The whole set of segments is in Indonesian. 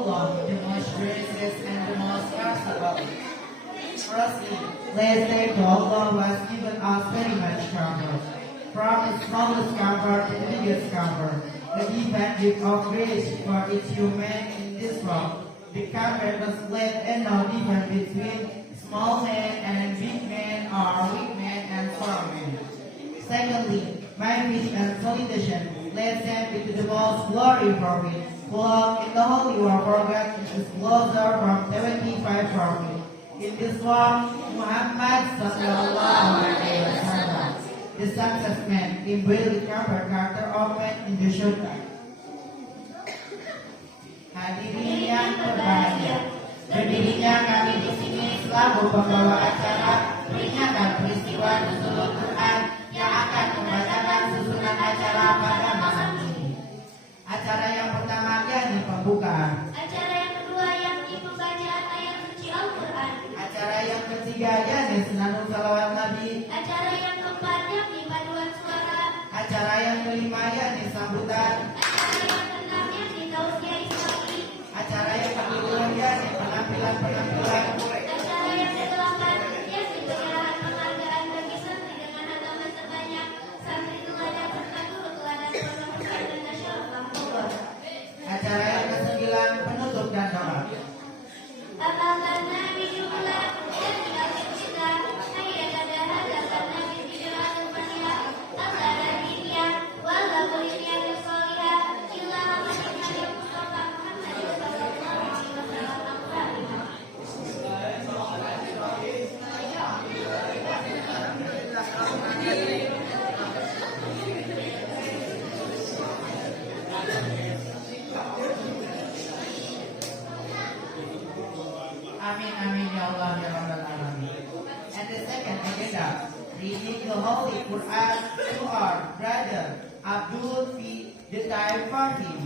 Allah, the most gracious and the most merciful. Firstly, let's thank Allah who has given us very much comfort. From the smallest comfort to the biggest comfort, the event gift of grace for each human in this world. The comfort was let and no difference between small man and big man or weak man and strong man. Secondly, my wish and salutation, let's send it to the most glory for it. Clock in the holy war for God is closer from 75 from it. In this one, Muhammad sallallahu alaihi wasallam, the success man, imbued with comfort character of man in the surga. Hadirin yang berbahagia, berdirinya kami di sini selalu membawa acara peringatan peristiwa nuzulul Quran yang akan membacakan susunan acara pada malam ini. Acara yang pertama yakni pembukaan. Acara yang kedua yakni pembacaan ayat suci Al-Quran. Acara yang ketiga yakni senandung salawat Nabi. Acara yang keempat yakni paduan suara. Acara yang kelima yakni sambutan. Acara yang keenam yakni tausiah Islami. Acara yang ketujuh yakni penampilan. Acara yang kedelapan yakni penyerahan penghargaan bagi santri dengan agama terbanyak, santri teladan serta guru teladan Pondok Pesantren Nasional Bangkok. Acara yang kesembilan penutup dan doa. Apakah Nabi jumlah dan akhir kita hayya kada hadakan Nabi bid'ah al-faniha asara dunia wala kulinya risalihah illa Muhammad Mustafa Muhammad sallallahu alaihi wasallam. Amin amin ya Allah ya Rabbal Alamin. And the second agenda, reading the Holy Quran to our brother Abdul Fi the time for him.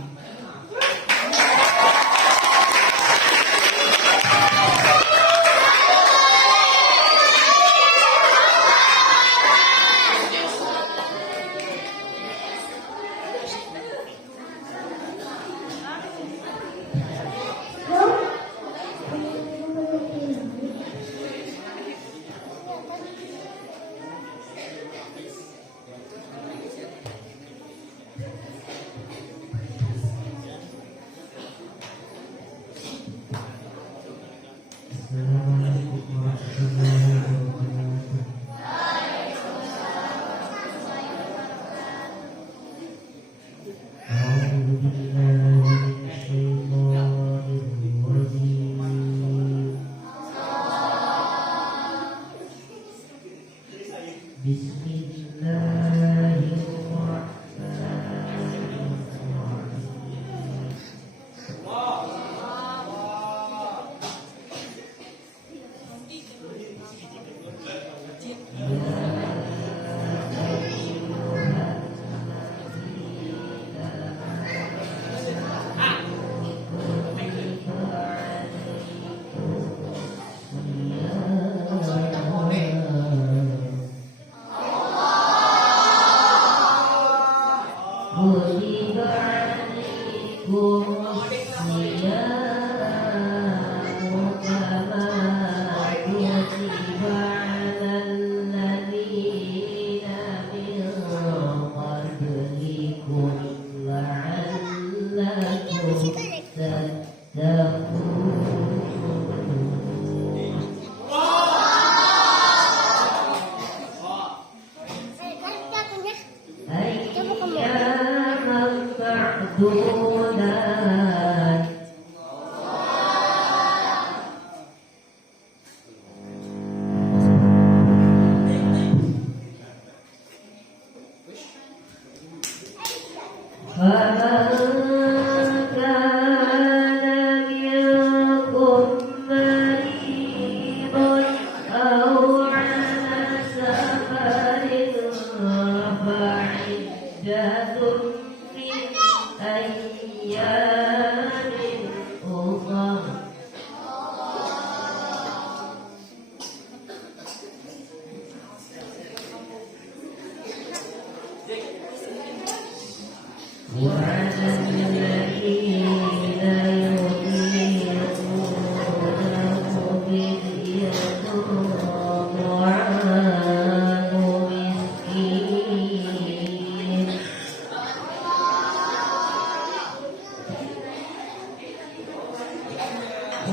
وعلى الذين يطيعون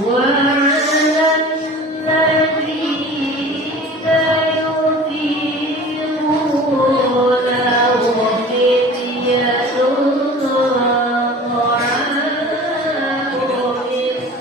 وعلى الذين يطيقونه فدية طعام مسكين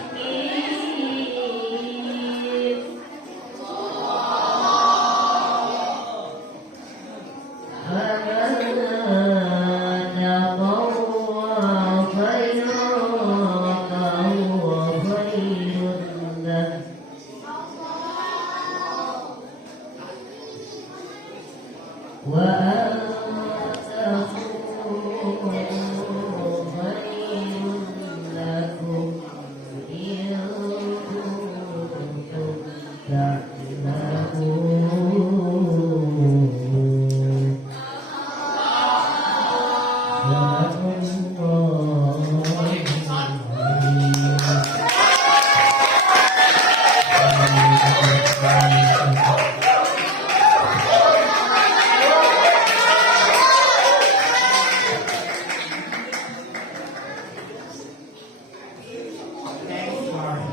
Thanks, Marty.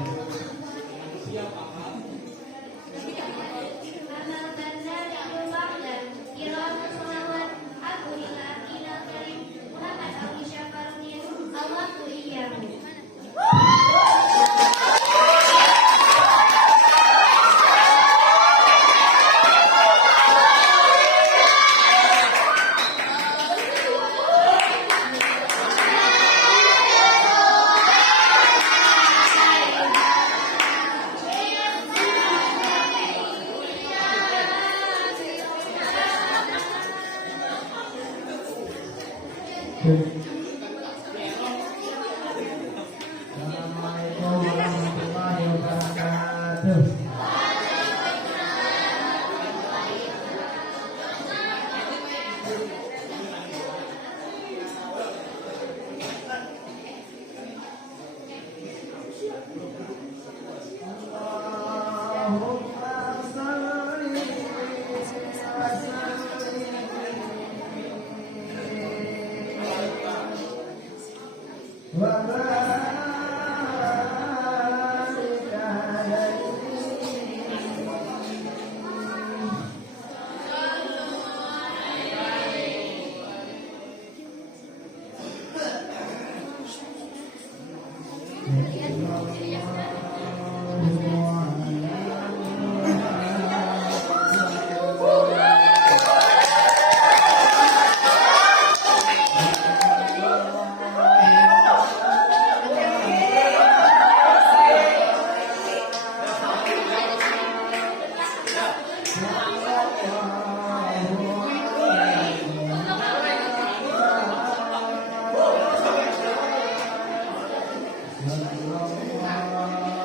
Assalamualaikum warahmatullahi wabarakatuh. Allahumma salli wa sallim wa barik alaihi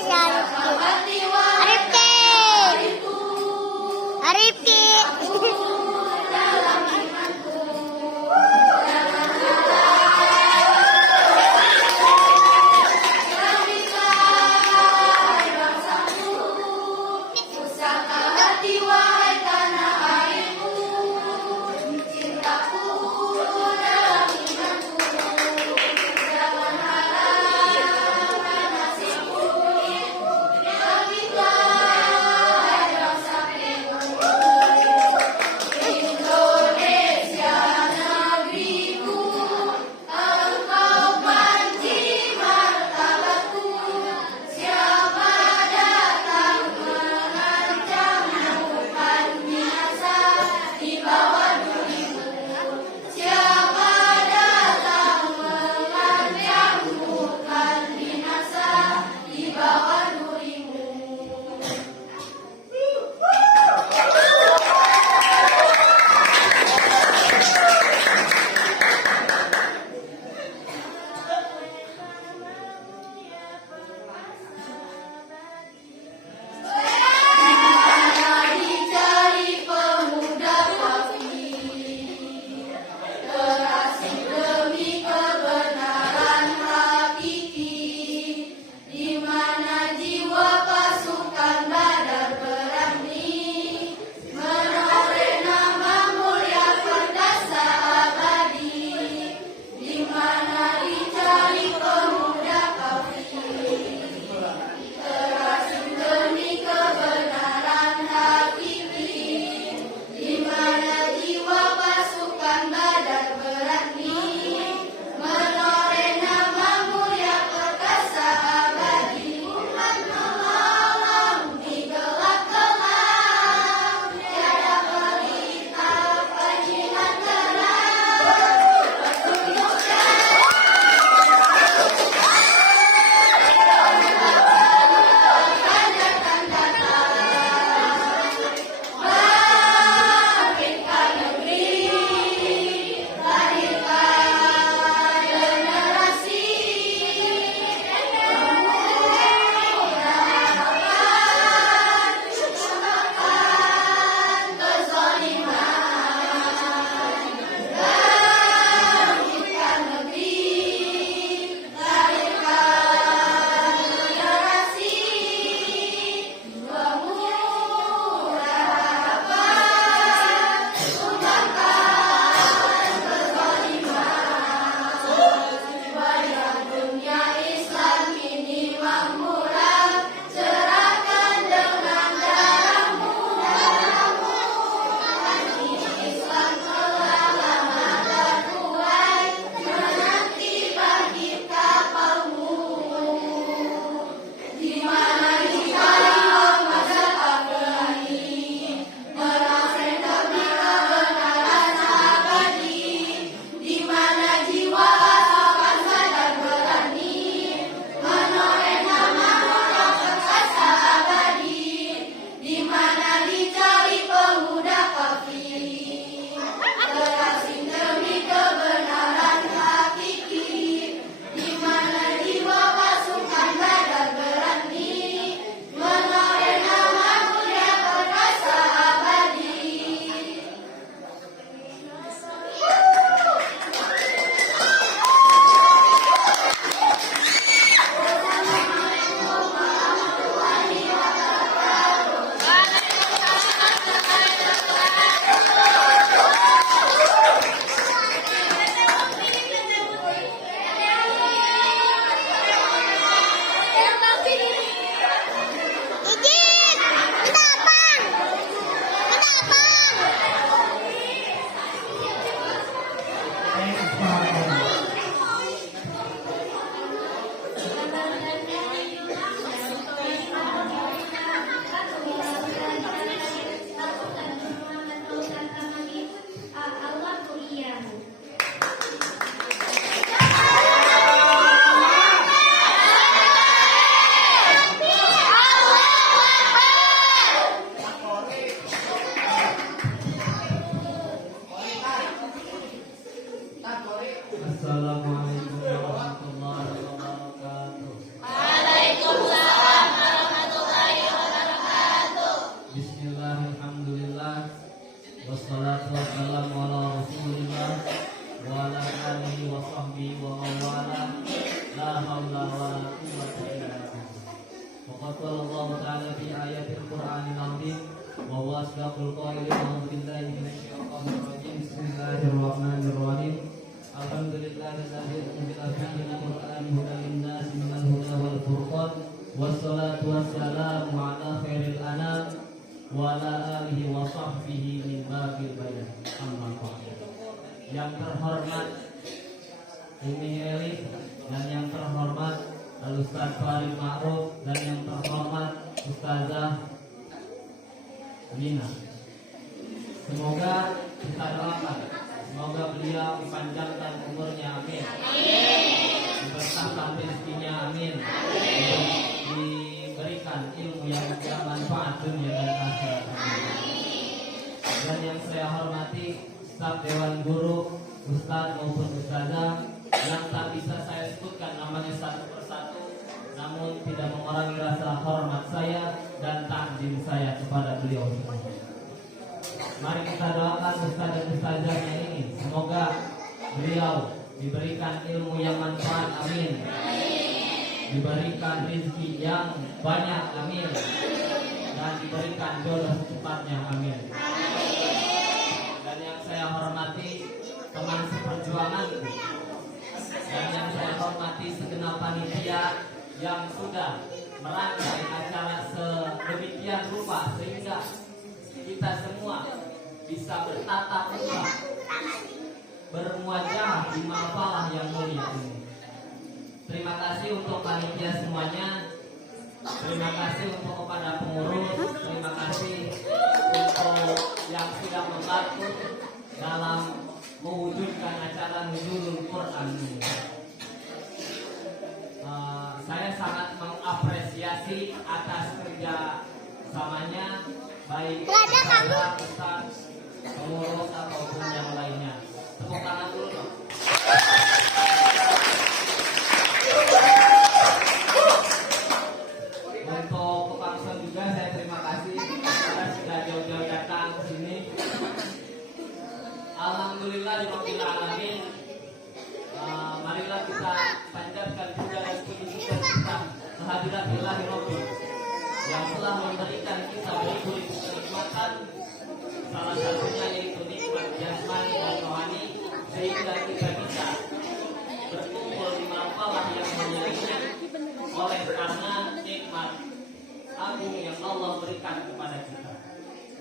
si Arifki. Arifki. Kama qala Allah Ta'ala fi ayatil Qur'anil Azim wa huwa asdaqul qailin a'udzu billahi minasyaitonir rajim. Bismillahirrahmanirrahim. Alhamdulillahilladzi anzala fil Qur'ani hudan lin-nasi minal huda wal furqan. Wassalatu wassalamu ala khairil anam wa ala alihi wa sahbihi min babil bayan. Amma ba'd. Yang terhormat Umi Elif dan yang terhormat Al-Ustaz Farid Ma'ruf dan yang terhormat Ustazah Lina. Semoga kita doakan, semoga beliau dipanjangkan umurnya, amin. Diberkahkan rezekinya, amin. Diberikan ilmu yang bermanfaat dunia dan akhirat, amin. Dan yang saya hormati staf Dewan Guru, Ustaz maupun Ustazah yang tak bisa saya sebutkan namanya satu persatu, namun tidak mengurangi rasa hormat saya dan takdim saya kepada beliau semua. Mari kita doakan Ustaz dan Ustazahnya ini, semoga beliau diberikan ilmu yang manfaat, amin. Diberikan rezeki yang banyak, amin. Dan diberikan jodoh secepatnya, amin. Dan yang saya hormati teman seperjuanganku, dan yang saya hormati segenap panitia yang sudah merangkai acara sedemikian rupa sehingga kita semua bisa bertatap muka, bermuajah di mahfalah yang mulia ini. Terima kasih untuk panitia semuanya. Terima kasih untuk kepada pengurus. Terima kasih untuk yang sudah membantu dalam mewujudkan acara Nuzulul Quran ini. Saya sangat mengapresiasi atas kerja samanya, baik kepada Ustaz, pengurus ataupun yang lainnya. Tepuk tangan dulu dong. Untuk Kepangson juga saya terima kasih karena sudah jauh-jauh datang ke sini. Alhamdulillah rabbil alamin. Marilah kita panjatkan puja dan puji kita kehadirat Ilahi Rabbi yang telah memberikan kita berikut kenikmatan, salah satunya yaitu nikmat jasmani dan rohani, sehingga kita bisa berkumpul di mahfalah yang mulia ini oleh karena nikmat agung yang Allah berikan kepada kita.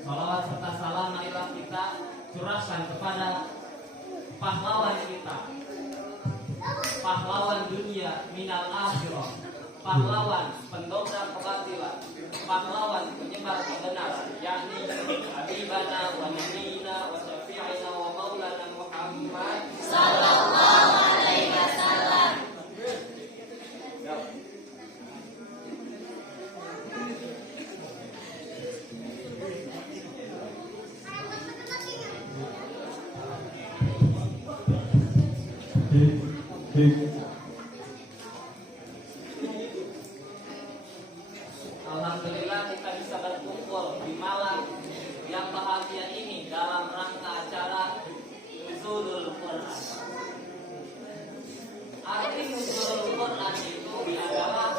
Salawat serta salam marilah kita curahkan kepada pahlawan kita, pahlawan dunia minal akhirah, pahlawan pendobrak kebatilan, pahlawan penyebar kebenaran, yakni Habibana wa Nabiyina wa Syafi'ina wa Maulana Muhammad sallallahu alaihi wasallam. Alhamdulillah kita bisa berkumpul di malam yang bahagia ini dalam rangka acara Nuzulul Quran. Arti Nuzulul Quran itu adalah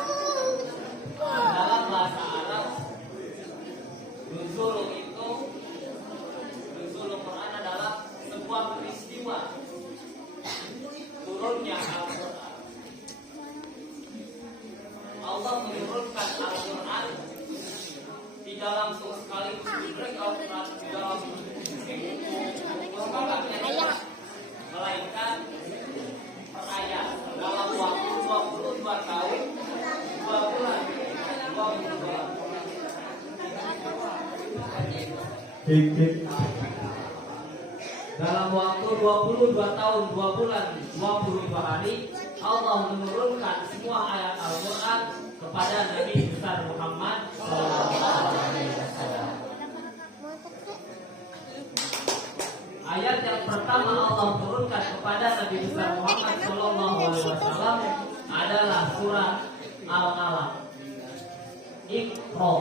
dalam bahasa Arab, Nuzul itu, Nuzulul Quran adalah sebuah peristiwa turunnya Al-Quran. Allah menurunkan Al-Quran tidak langsung sekali Al-Quran di dalam melainkan per ayat dalam waktu 22 tahun 2 bulan 2 bulan. Dalam waktu 22 tahun 2 bulan 22 hari Allah menurunkan semua ayat Al-Quran kepada Nabi besar Muhammad SAW. Ayat yang pertama Allah turunkan kepada Nabi besar Muhammad SAW adalah surah Al-Alaq. Iqra.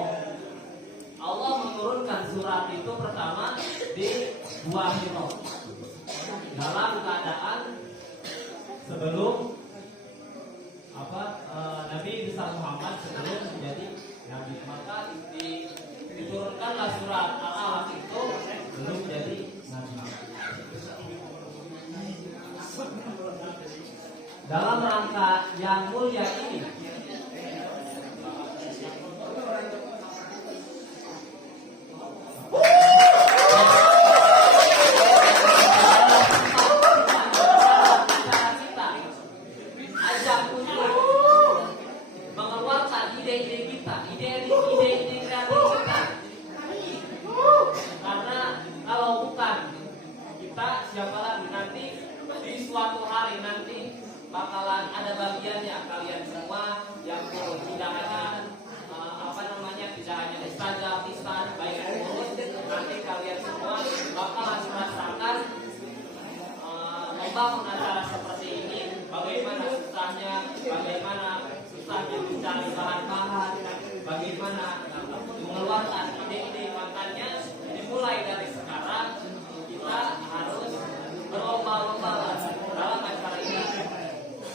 Allah menurunkan surat itu pertama di Gua Hira dalam keadaan sebelum Nabi besar Muhammad sebelum menjadi kita, ide-ide kreatif kita. Karena kalau bukan kita, siapa lagi nanti di suatu hari nanti bakalan ada bagiannya kalian semua yang tidak hanya tidak hanya ustazah, baik pengurus, nanti kalian semua bakalan merasakan membangun acara seperti ini, bagaimana susahnya mencari bahan-bahan, bagaimana mengeluarkan ide-ide. Makanya dimulai dari sekarang kita harus berlomba-lomba dalam acara ini,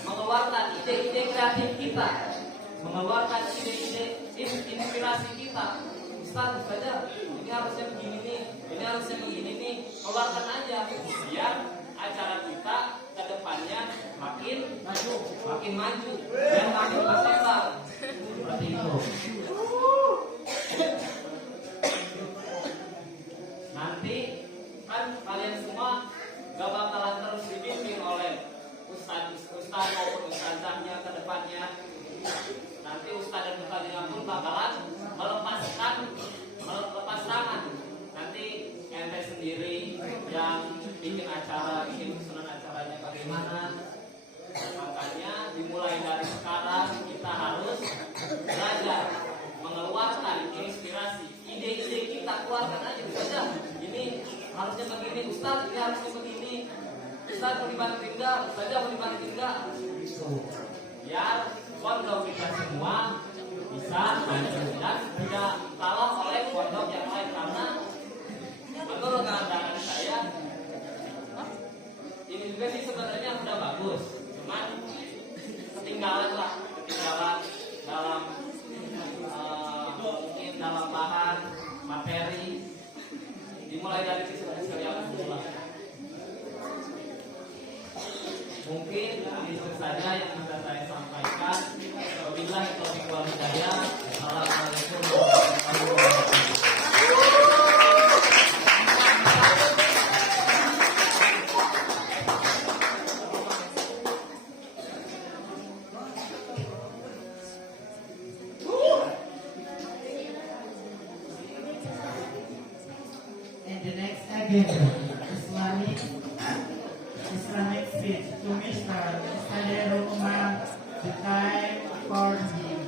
mengeluarkan ide-ide kreatif kita, mengeluarkan ide-ide inspirasi kita. Ustaz saja, ini harusnya begini nih, ini harusnya begini nih, keluarkan aja biar acara kita ke depannya makin maju dan makin berkembang. Seperti itu. Nanti kan kalian semua gak bakalan terus dibimbing oleh ustaz maupun ustazahnya ke depannya. Nanti ustaz dan ustazahnya pun bakalan melepas tangan. Nanti ente sendiri yang bikin acara, bikin susunan acaranya bagaimana. Makanya dimulai dari sekarang kita harus belajar mengeluarkan inspirasi, ide-ide kita keluarkan aja. Saja ini harusnya begini, Ustaz ini harusnya begini, Ustaz mau dibantu enggak, Ustaz mau dibantu enggak, biar pondok kita semua bisa maju dan tidak kalah oleh pondok yang lain. Karena menurut pandangan saya ini juga sih sebenarnya udah bagus, cuman ketinggalan dalam mungkin dalam bahan materi. Dimulai dari sisi yang semula. Mungkin itu saja yang bisa saya sampaikan. Wabillahi taufiq wal hidayah. Assalamualaikum warahmatullahi wabarakatuh. In the next agenda, Islamic speech to Mr. Sadero Umar, the time for him.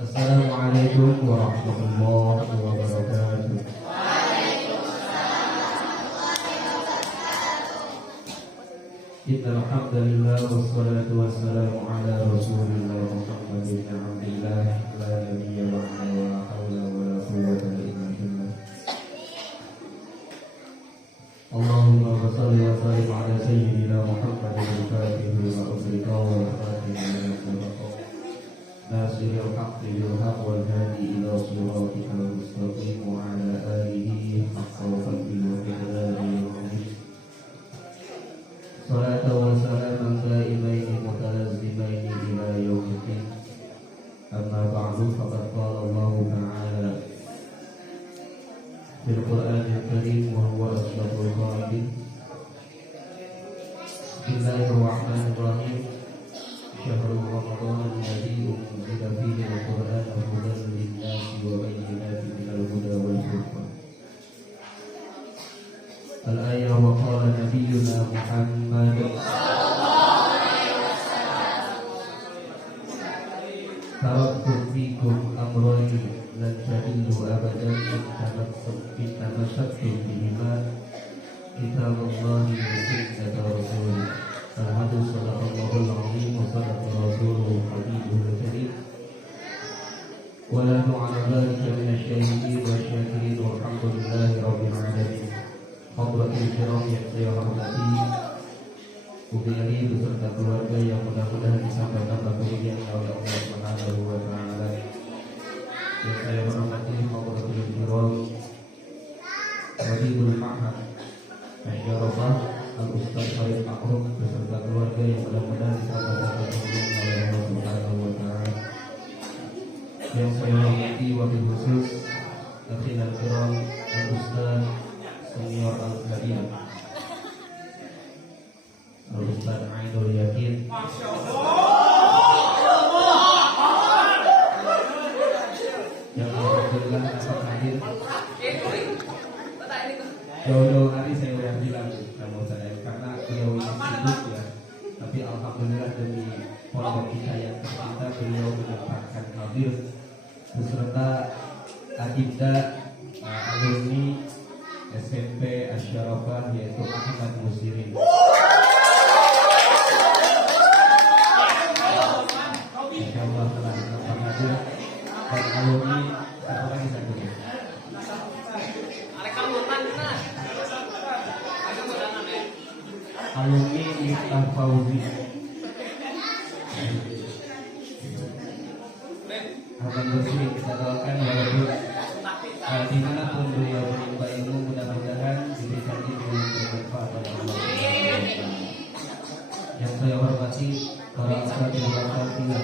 Assalamualaikum warahmatullahi wabarakatuh. Innal hamdalillah wassalatu wassalamu ala rasulillah Muhammadin abdillah la nabiyya ba'dahu wa la haula wa la quwwata illa billah. Allahumma shalli wa sallim ala sayyidina Muhammadin al-fatih lima ughliqa wal khatimi lima sabaqa. ناصر الحق بالحق والهادي إلى صراطك المستقيم وعلى آله حق قدره ومقداره العظيم. صلاة وسلاما دائمين متلازمين إلى يوم الدين. أما بعد فقد قال الله تعالى في القرآن الكريم وهو أصدق القائلين. بسم الله الرحمن الرحيم. شهر رمضان الذي أنزل فيه القرآن هدى للناس وبينات من الهدى والفرقان. الآية وقال نبينا محمد تركت فيكم أمرين لن تضلوا أبدا إن تمسكتم بهما كتاب kitaballahi wa sunnata rasulih. Alhamdu sadaqallahul azim wa sadaqa rasuluhu habibul karim. Wa nahnu ala dhalika minasyahidin wa syakirin walhamdulillahi rabbil alamin. Hadratil kiram yang saya hormati, Umi Ali beserta keluarga yang mudah-mudahan disampaikan kemuliaan oleh Allah Subhanahu wa taala. Yang saya hormati Hadratil kiram Habibul Ma'had Asyarafah Al-Ustaz Farid Ma'ruf beserta keluarga yang mudah-mudahan disampaikan kemuliaan oleh Allah Subhanahu wa taala. Yang saya hormati wabil khusus Akhirul kiram Al-Ustaz Senior Al-Kadir Al-Ustaz Ainul Yakin. Yang alhamdulillah dapat hadir. Jauh-jauh hari saya udah bilang sama saya karena beliau ini sibuk ya. Tapi alhamdulillah demi pondok kita yang tercinta beliau mendapatkan hadir beserta agenda alumni SMP Asyarafah yaitu Ahmad Musirin. Insyaallah telah dapat hadir dan alumni satu lagi satunya. Alumni Miftah Fauzi. Akan bersih kita doakan walaupun dimanapun beliau menimba ilmu mudah-mudahan diberikan ilmu yang bermanfaat oleh Allah. Yang saya hormati para asatidz wal asatidz,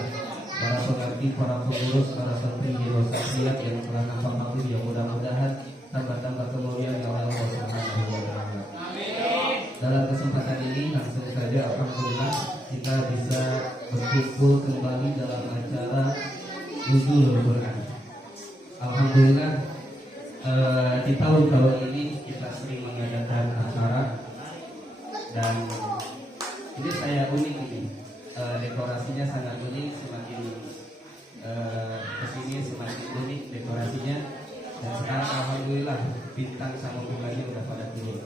para pengerti, para pengurus, para santri dan santriat yang telah nampak hadir yang mudah-mudahan tambah-tambah kemuliaan yang Allah Subhanahu wa taala. Dalam kesempatan ini langsung saja alhamdulillah kita bisa berkumpul kembali dalam acara Nuzulul Quran. Alhamdulillah di tahun ini kita sering mengadakan acara dan ini saya unik ini dekorasinya sangat unik, semakin kesini semakin unik dekorasinya dan sekarang alhamdulillah bintang sama bulannya udah pada turun.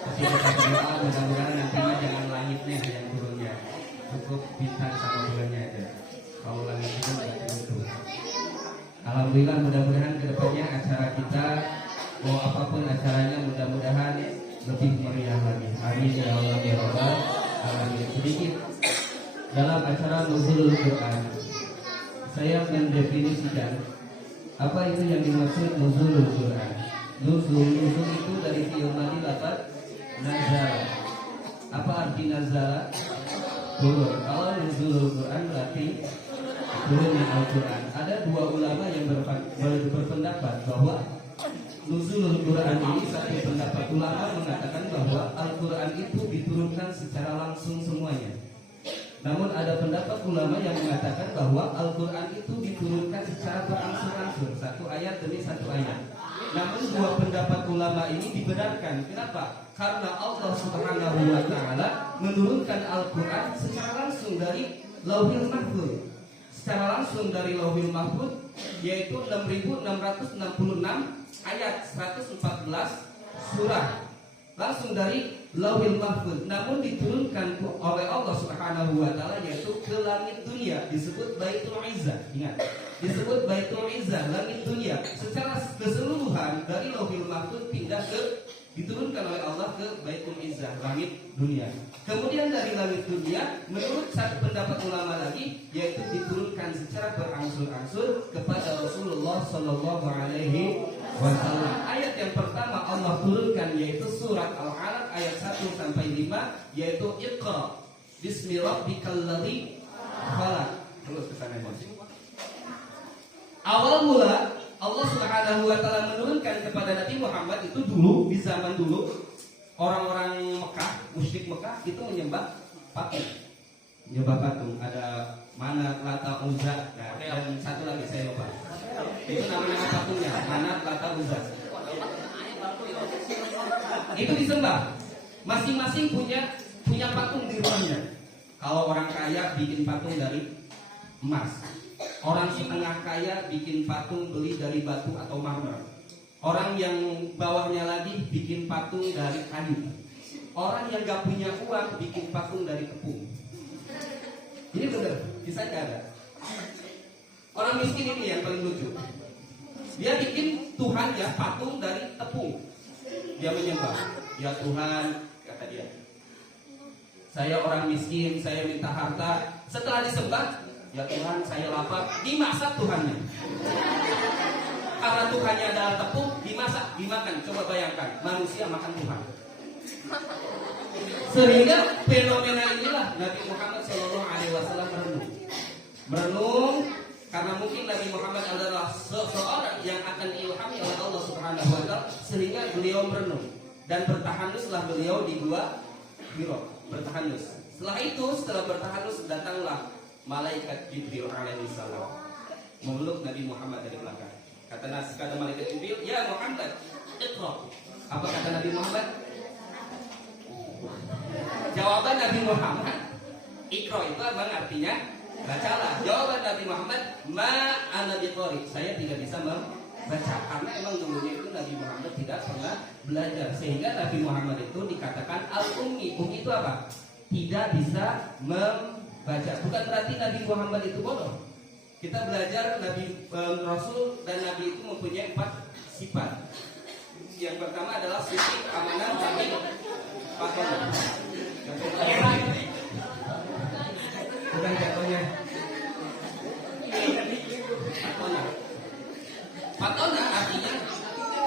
Masih kita berdoa mudah-mudahan nantinya jangan langitnya yang turunnya, cukup bintang sama bulannya aja. Kalau langit itu nggak turun. Alhamdulillah mudah-mudahan kedepannya acara kita mau apapun acaranya mudah-mudahan lebih meriah lagi. Amin ya Allah ya Rabbal alamin. Sedikit dalam acara Nuzulul Quran saya mendefinisikan apa itu yang dimaksud Nuzulul Quran. Nuzul itu dari fi'il madhi lafaz nazala. Apa arti nazala? Turun. Kalau Nuzulul Quran berarti turunnya Al-Quran. Ada dua ulama yang berpendapat bahwa Nuzulul Quran ini, satu pendapat ulama mengatakan bahwa Al-Quran itu diturunkan secara langsung semuanya. Namun ada pendapat ulama yang mengatakan bahwa Al-Quran itu diturunkan secara berangsur-angsur, satu ayat demi satu ayat. Namun dua pendapat ulama ini dibenarkan. Kenapa? Karena Allah Subhanahu wa taala menurunkan Al-Quran secara langsung dari Lauhil Mahfuz. Secara langsung dari Lauhil Mahfuz, yaitu 6.666 ayat 114 surah langsung dari Lauhil Mahfuz. Namun diturunkan oleh Allah Subhanahu wa taala yaitu ke langit dunia, disebut Baitul Izzah. Ingat, disebut Baitul Izzah, langit dunia. Secara keseluruhan dari Lauhil Mahfuz pindah diturunkan oleh Allah ke Baitul Izzah, langit dunia. Kemudian dari langit dunia, menurut satu pendapat ulama lagi, yaitu diturunkan secara berangsur-angsur kepada Rasulullah Sallallahu Alaihi Wasallam. Ayat yang pertama Allah turunkan yaitu surat Al-Alaq ayat 1 sampai 5, yaitu Iqra Bismi Rabbikal Ladzi Khalaq. Terus ke sana. Awal mula Allah Subhanahu wa taala menurunkan kepada Nabi Muhammad itu dulu, di zaman dulu orang-orang Mekah, musyrik Mekah itu menyembah patung. Menyembah patung, ada Manat, Lata, Uzza, dan satu lagi saya lupa. Itu nama-nama patungnya, Manat, Lata, Uzza. Itu disembah. Masing-masing punya patung di rumahnya. Kalau orang kaya bikin patung dari emas. Orang setengah kaya bikin patung beli dari batu atau marmer. Orang yang bawahnya lagi bikin patung dari kayu. Orang yang gak punya uang bikin patung dari tepung. Ini benar, kisahnya ada. Orang miskin ini yang paling lucu. Dia bikin Tuhannya patung dari tepung. Dia menyembah, ya Tuhan, kata dia, saya orang miskin, saya minta harta. Setelah disembah, ya Tuhan, saya lapar. Dimasak Tuhannya. Karena Tuhannya adalah tepung, dimasak, dimakan. Coba bayangkan, manusia makan Tuhan. Sehingga fenomena inilah Nabi Muhammad SAW merenung karena mungkin Nabi Muhammad adalah seseorang yang akan diilhami oleh Allah Subhanahu wa taala, sehingga beliau merenung dan bertahanuslah beliau di gua Hira, bertahanus. Setelah bertahanus datanglah malaikat Jibril alaihi salam memeluk Nabi Muhammad dari belakang. Kata malaikat Jibril, "Ya Muhammad, iqra." Apa kata Nabi Muhammad? Jawaban Nabi Muhammad, "Iqra" itu abang artinya bacalah. Jawaban Nabi Muhammad, "Ma ana biqari." Saya tidak bisa membaca karena emang dulunya itu Nabi Muhammad tidak pernah belajar. Sehingga Nabi Muhammad itu dikatakan al-ummi. Ummi itu apa? Tidak bisa membaca. Bukan berarti Nabi Muhammad itu bodoh. Kita belajar Nabi Rasul dan Nabi itu mempunyai 4 sifat. Yang pertama adalah sifat amanah bagi pasangan. Bukan jatuhnya. Patona artinya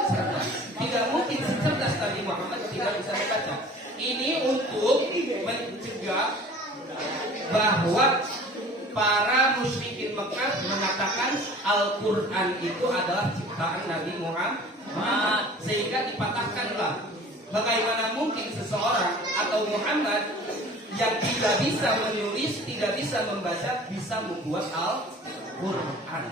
cerdas. Tidak mungkin cerdas Nabi Muhammad tidak bisa membaca. Ini untuk mencegah bahwa para musyrikin Mekah mengatakan Al-Quran itu adalah ciptaan Nabi Muhammad, sehingga dipatahkanlah. Bagaimana mungkin seseorang atau Muhammad yang tidak bisa menulis, tidak bisa membaca, bisa membuat Al-Quran?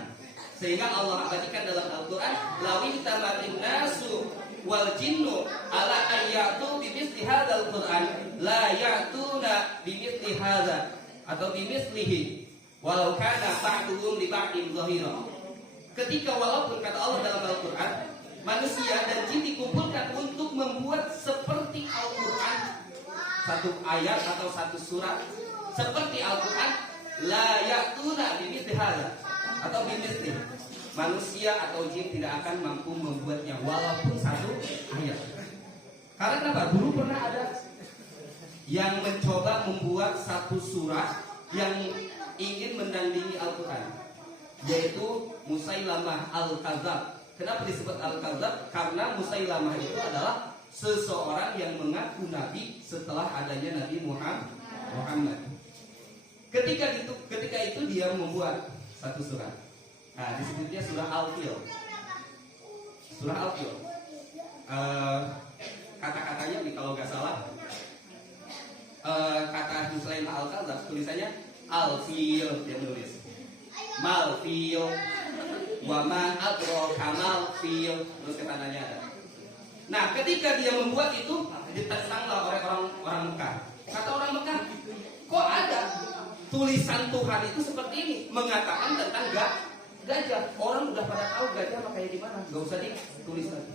Sehingga Allah abadikan dalam Al-Quran, "Lawin tamarin nasu wal jinnu ala ayyatu bimithli hadzal Quran la ya'tuna bimithli hadza atau bimithlihi walau kana ba'duhum li ba'din dhahira." Ketika walaupun kata Allah dalam Al-Quran, manusia dan jin dikumpulkan untuk membuat seperti Al-Quran, satu ayat atau satu surat seperti Al-Quran, la ya'tuna bimithli hadza atau bimithli. Manusia atau jin tidak akan mampu membuatnya walaupun satu ayat. Karena apa? Dulu pernah ada yang mencoba membuat satu surat yang ingin mendandingi Al-Quran, yaitu Musailamah Al-Kadzab. Kenapa disebut Al-Kadzab? Karena Musailamah itu adalah seseorang yang mengaku nabi setelah adanya Nabi Muhammad. Ketika itu dia membuat satu surat. Nah, disebutnya surah Al-Fil. Surah Al-Fil. Kata-katanya nih kalau nggak salah, kata Musailamah Al-Kadzab tulisannya Al-Fil, dia menulis Mal-Fil, wa ma adraka mal-fil, terus ketananya ada. Nah, ketika dia membuat itu, ditentanglah oleh orang Mekah. Kata orang Mekah, kok ada tulisan Tuhan itu seperti ini, mengatakan tentang gajah. Orang udah pada tahu gajah makanya di mana, nggak usah ditulis lagi.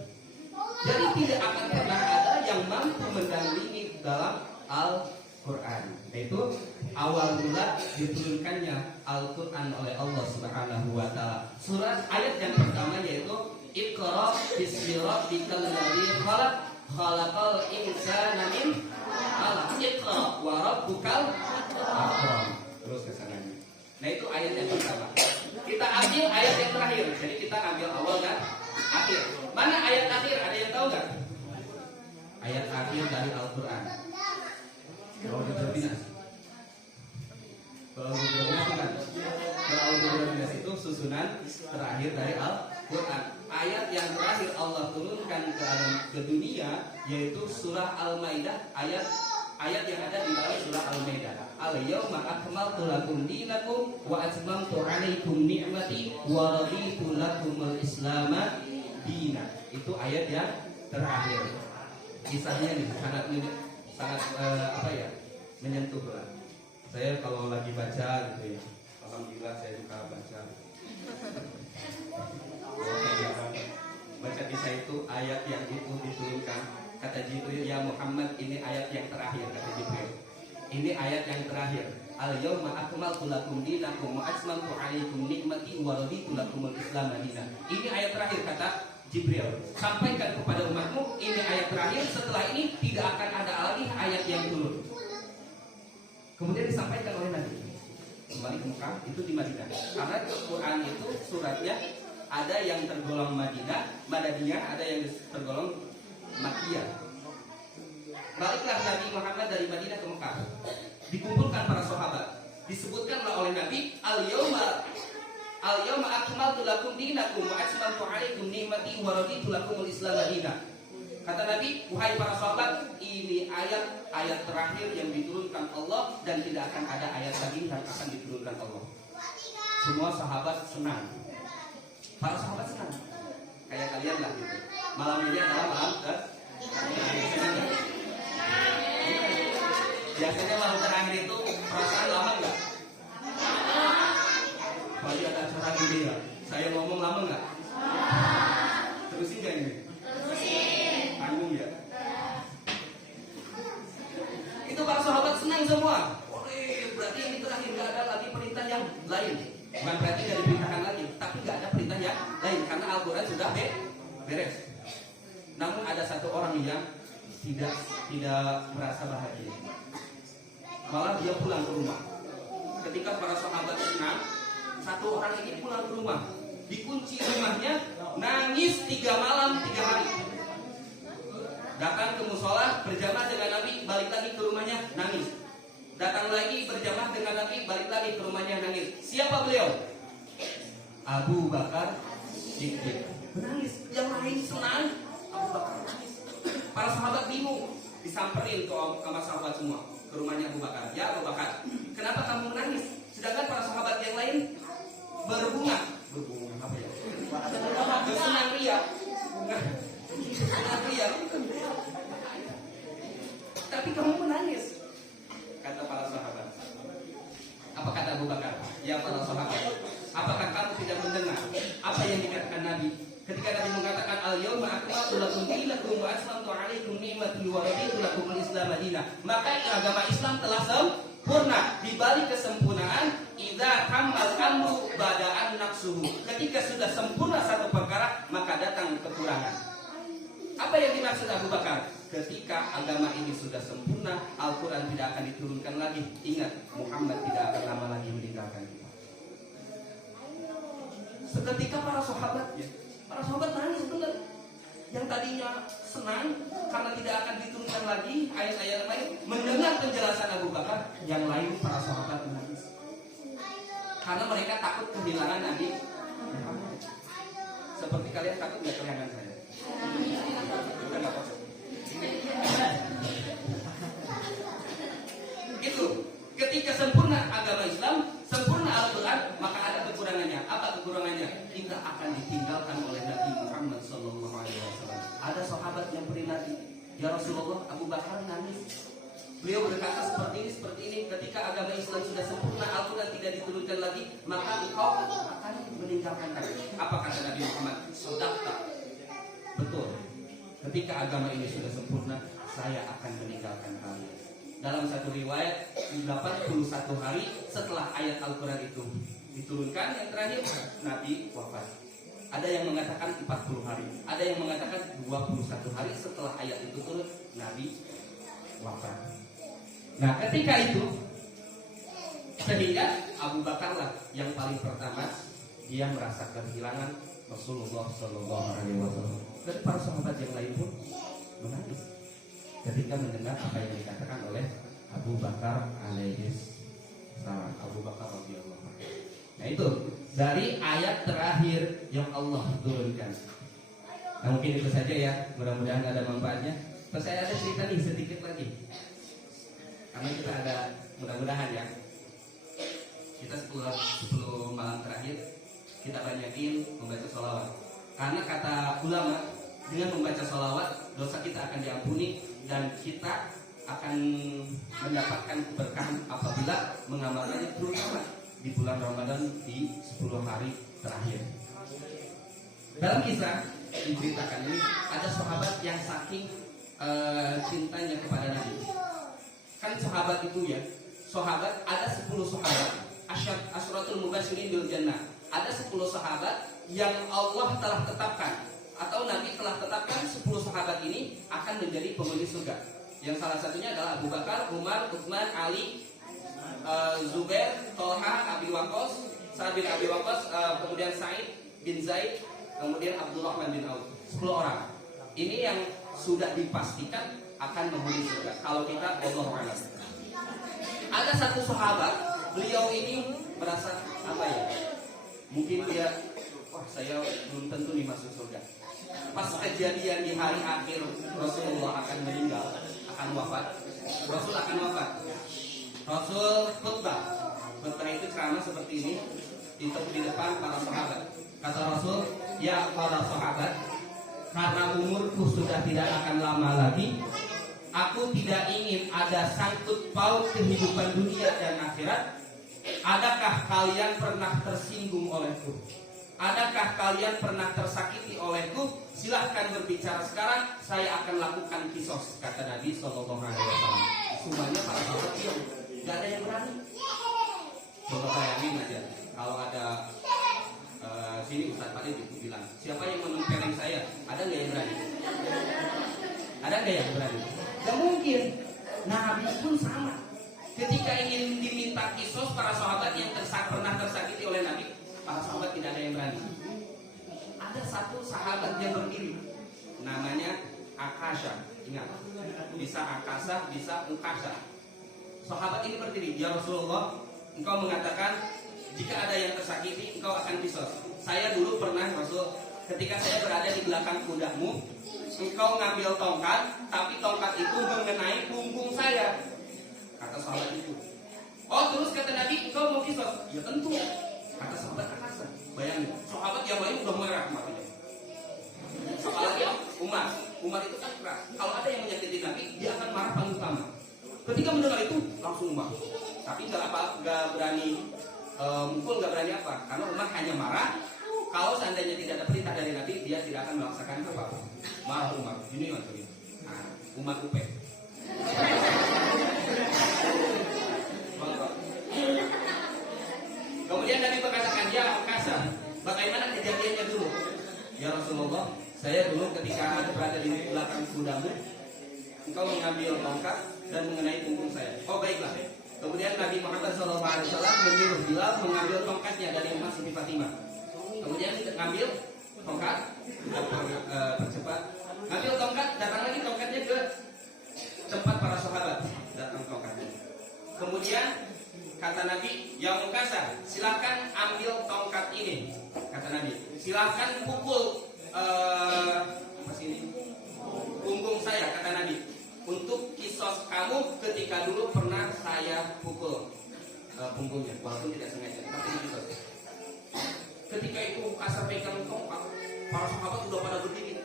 Jadi tidak akan pernah ada yang mampu mendampingi dalam Al-Quran. Yaitu awal mula diturunkannya Al-Quran oleh Allah Subhanahu wa taala. Surat ayat yang pertama yaitu Iqra bismi rabbikal ladzi khalaq, khalaqal insana min 'alaq. Iqra wa rabbukal akram. Terus ke sana. Nah, itu ayat yang pertama. Kita ambil ayat yang terakhir. Jadi kita ambil awal dan akhir. Mana ayat akhir? Ada yang tahu nggak? Ayat akhir dari Al-Quran. Kalau Al-Quran itu susunan terakhir dari Al-Quran. Ayat yang terakhir Allah turunkan ke dunia yaitu surah Al-Maidah, ayat yang ada di dalam surah Al-Maidah. Al-yawma akmaltu lakum dinakum wa atmamtu 'alaikum ni'mati wa raditu lakumul islama dinan. Itu ayat yang terakhir. Kisahnya nih sangat menyentuh lah. Saya kalau lagi baca gitu ya, alhamdulillah saya suka baca kisah membaca itu ayat yang itu diturunkan, kata Jibril, ya Muhammad, ini ayat yang terakhir, kata Jibril. Ini ayat yang terakhir. Al-yawma akmaltu lakum dinakum wa atmamtu 'alaikum nikmati wa raditu lakumul Islam dinan. Ini ayat terakhir, kata Jibril. Sampaikan kepada umatmu, ini ayat terakhir. Setelah ini tidak akan ada lagi ayat yang turun. Kemudian disampaikan oleh Nabi kembali ke Mekah, itu di Madinah. Karena Quran itu suratnya ada yang tergolong Madaniyah, ada yang tergolong Makkiyah. Baliklah Nabi Muhammad dari Madinah ke Mekah. Dikumpulkan para sahabat. Disebutkanlah oleh Nabi, Al-yawma akmaltu lakum dinakum wa atmamtu 'alaikum ni'mati wa raditu lakumul Islam dinan. Kata Nabi, wahai para sahabat, ini ayat terakhir yang diturunkan Allah dan tidak akan ada ayat lagi yang akan diturunkan Allah. Semua sahabat senang. Para sahabat senang. Kayak kalian lah gitu. Malam ini adalah malam biasanya malam terakhir itu perasaan lama nggak? Apalagi ada acara gede ya. Saya ngomong lama nggak? Terusin nggak ini? Tanggung ya. Itu para sahabat senang semua. Berarti ini terakhir, nggak ada lagi perintah yang lain. Bukan berarti nggak diperintahkan lagi, tapi nggak ada perintah yang lain karena Al-Quran sudah beres. Namun ada satu orang yang tidak merasa bahagia. Malah dia pulang ke rumah. Ketika para sahabat senang, satu orang ini pulang ke rumah, dikunci rumahnya, nangis 3 malam 3 hari. Datang ke musola berjamaah dengan Nabi, balik lagi ke rumahnya, nangis. Datang lagi berjamaah dengan Nabi, balik lagi ke rumahnya, nangis. Siapa beliau? Abu Bakar Siddiq. Menangis. Yang lain senang, Abu Bakar nangis. Para sahabat bingung, disamperin sama sahabat semua ke rumahnya Abu Bakar. Ya Abu Bakar, kenapa kamu menangis? Sedangkan para sahabat yang lain berbunga apa ya? Bersenang ria. Bersenang ria. Tapi kamu menangis. Kata para sahabat. Apa kata Abu Bakar? Ya para sahabat, apakah kamu tidak mendengar apa yang dikatakan Nabi? Ketika Nabi mengatakan al-yawma akmaltu lakum dinakum wa atmamtu 'alaikum ni'mati wa raditu lakumul Islam dinan. Maka agama Islam telah sempurna. Di balik kesempurnaan, idza kamal amru bada'an nafsuhu. Ketika sudah sempurna satu perkara, maka datang kekurangan. Apa yang dimaksud Abu Bakar? Ketika agama ini sudah sempurna, Al-Quran tidak akan diturunkan lagi. Ingat, Muhammad tidak akan lama lagi meninggalkan kita. Seketika para sahabat nangis benar. Yang tadinya senang karena tidak akan diturunkan lagi ayat-ayat lain, mendengar penjelasan Abu Bakar, yang lain para sahabat menangis. Karena mereka takut kehilangan Nabi Muhammad. Seperti kalian takut nggak kehilangan saya? Kita nggak takut. Itu ketika sempurna agama Islam, sempurna Al-Quran, maka ada kekurangannya. Apa kekurangannya? Kita akan ditinggalkan oleh Nabi Muhammad SAW. Ada sahabat yang berinati, ya Rasulullah, Abu Bakar nangis. Beliau berkata seperti ini. Ketika agama Islam sudah sempurna, Al-Quran tidak diturunkan lagi, maka engkau akan meninggalkan kami. Apa kata Nabi Muhammad? Sadaqta. Betul. Ketika agama ini sudah sempurna, saya akan meninggalkan kalian. Dalam satu riwayat, 81 hari setelah ayat Al-Quran itu diturunkan, yang terakhir Nabi wafat. Ada yang mengatakan 40 hari, ada yang mengatakan 21 hari setelah ayat itu turun, Nabi wafat. Nah, ketika itu, sehingga Abu Bakar lah yang paling pertama dia merasa kehilangan Rasulullah SAW. Dan para sahabat yang lain pun menangis ketika mendengar apa yang dikatakan oleh Abu Bakar alaihissalam. Abu Bakar radhiyallahu anhu. Nah itu dari ayat terakhir yang Allah turunkan. Nah, mungkin itu saja ya. Mudah-mudahan ada manfaatnya. Terus saya ada cerita nih sedikit lagi. Karena kita ada, mudah-mudahan ya, kita 10 malam terakhir kita banyakin membaca sholawat. Karena kata ulama, dengan membaca sholawat dosa kita akan diampuni dan kita akan mendapatkan keberkahan apabila mengamalkannya, terutama di bulan Ramadan di 10 hari terakhir. Dalam kisah diberitakan ini ada sahabat yang saking cintanya kepada Nabi. Kan sahabat itu ya, sahabat ada 10 sahabat asyratul mubasyirin bil jannah. Ada 10 sahabat yang Allah telah tetapkan atau Nabi telah tetapkan 10 sahabat ini akan menjadi penghuni surga. Yang salah satunya adalah Abu Bakar, Umar, Utsman, Ali, Zubair, Tolha, Abi Waqqas, Sa'ad bin Abi Waqqas, kemudian Sa'id bin Zaid, kemudian Abdurrahman bin Auf. 10 orang. Ini yang sudah dipastikan akan menghuni surga. Kalau kita Allahu a'lam. Ada satu sahabat, beliau ini merasa apa ya? Mungkin dia, wah saya belum tentu nih masuk surga. Pas kejadian di hari akhir Rasulullah akan meninggal, akan wafat. Rasul akan wafat. Rasul khutbah. Khutbah itu ceramah seperti ini di depan para sahabat. Kata Rasul, ya para sahabat, karena umurku sudah tidak akan lama lagi, aku tidak ingin ada sangkut paut kehidupan dunia dan akhirat. Adakah kalian pernah tersinggung olehku? Adakah kalian pernah tersakiti olehku? Silahkan berbicara sekarang. Saya akan lakukan kisos, kata Nabi Sallallahu Alaihi Wasallam. Semuanya para sahabat diam, nggak ada yang berani. Coba bayangin aja, kalau ada sini Ustaz Fadil bilang, siapa yang menempeleng saya? Ada nggak yang berani? Ada nggak yang berani? Gak mungkin. Nabi pun sama. Ketika ingin diminta kisos para sahabat yang pernah tersakiti oleh Nabi, para sahabat tidak ada yang berani. Ada satu sahabat yang berdiri, namanya Akasha. Ingat, bisa Akasa, bisa Ukasha. Sahabat ini berdiri, ya Rasulullah, engkau mengatakan jika ada yang tersakiti, engkau akan kisos. Saya dulu pernah Rasul, ketika saya berada di belakang kudamu, engkau ngambil tongkat, tapi tongkat itu mengenai punggung saya. Kata sahabat itu. Oh, terus kata Nabi, engkau mau kisos? Ya tentu. Kata sahabat Akasa. Bayangin, sahabat yang lain udah merah matanya. Apalagi Umar. Umar itu kan keras. Kalau ada yang menyakiti Nabi, dia akan marah paling utama. Ketika mendengar itu, langsung Umar. Tapi nggak berani mukul, nggak berani apa? Karena Umar hanya marah. Kalau seandainya tidak ada perintah dari Nabi, dia tidak akan melaksanakan apa-apa. Marah Umar. Ini maksudnya. Nah, Umar Upe. Kemudian Nabi berkatakan, ya Akasa, bagaimana kejadiannya dulu? Ya Rasulullah, saya dulu ketika berada di belakang kudamu, engkau mengambil tongkat dan mengenai punggung saya. Oh baiklah. Kemudian Nabi Muhammad SAW menyuruh Bilal mengambil tongkatnya dari Umar Siti Fatimah. Kemudian ngambil tongkat, percepat. Ngambil tongkat, datang lagi tongkatnya ke tempat para sahabat. Datang tongkatnya. Kemudian kata Nabi, ya Ukasha, silakan ambil tongkat ini. Kata Nabi, silakan pukul punggung saya. Kata Nabi, untuk kisos kamu ketika dulu pernah saya pukul punggungnya, walaupun tidak sengaja, tapi kisos. Ketika itu Ukasha pegang tongkat, para sahabat sudah pada berdiri.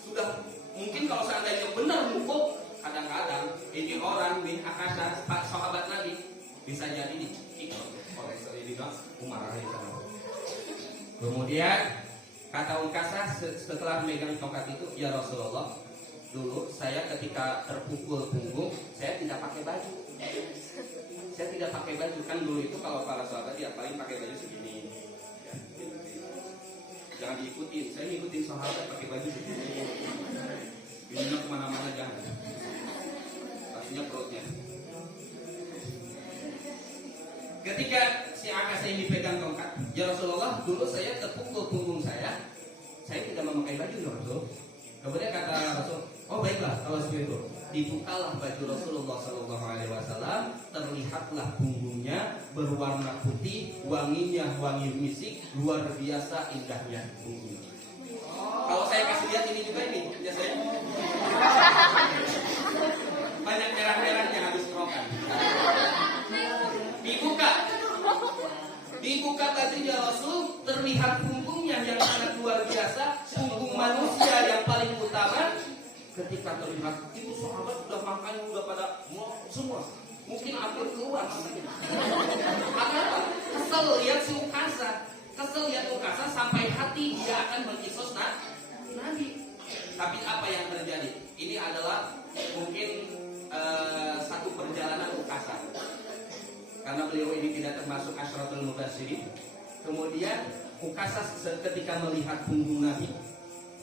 Sudah mungkin kalau seandainya benar mukul, kadang-kadang ini orang min Akasha, sahabat Nabi, bisa jadi diikut oleh Sayyidina Umar alaihissalam. Kemudian kata Ukasha setelah memegang tongkat itu, ya Rasulullah, dulu saya ketika terpukul punggung, saya tidak pakai baju. Saya tidak pakai baju, kan dulu itu kalau para sahabat ya paling pakai baju segini. Ya, jangan diikutin, saya ngikutin sahabat pakai baju segini. Ini kemana-mana jangan. Pastinya perutnya. Ketika si Akasha ini pegang tongkat, ya Rasulullah, dulu saya terpukul punggung saya tidak memakai baju ya Rasul. Kemudian kata Rasul, oh baiklah kalau seperti itu, dibukalah baju Rasulullah SAW, terlihatlah punggungnya berwarna putih, wanginya wangi misik, luar biasa indahnya punggungnya. Kalau saya kasih lihat ini juga ini, ya saya banyak merah-merahnya habis kerokan. Dibuka bajunya Rasul, terlihat punggungnya yang sangat luar biasa, punggung manusia yang paling utama. Ketika terlihat itu sahabat sudah makannya sudah pada semua, mungkin hampir keluar. Karena kesel lihat si Ukasha, kesel kesel lihat Ukasa sampai hati dia akan mengkisos Nabi. Tapi apa yang terjadi? Ini adalah mungkin satu perjalanan Ukasa. Karena beliau ini tidak termasuk Asyratul Mubasyirin. Kemudian Ukasa ketika melihat punggung Nabi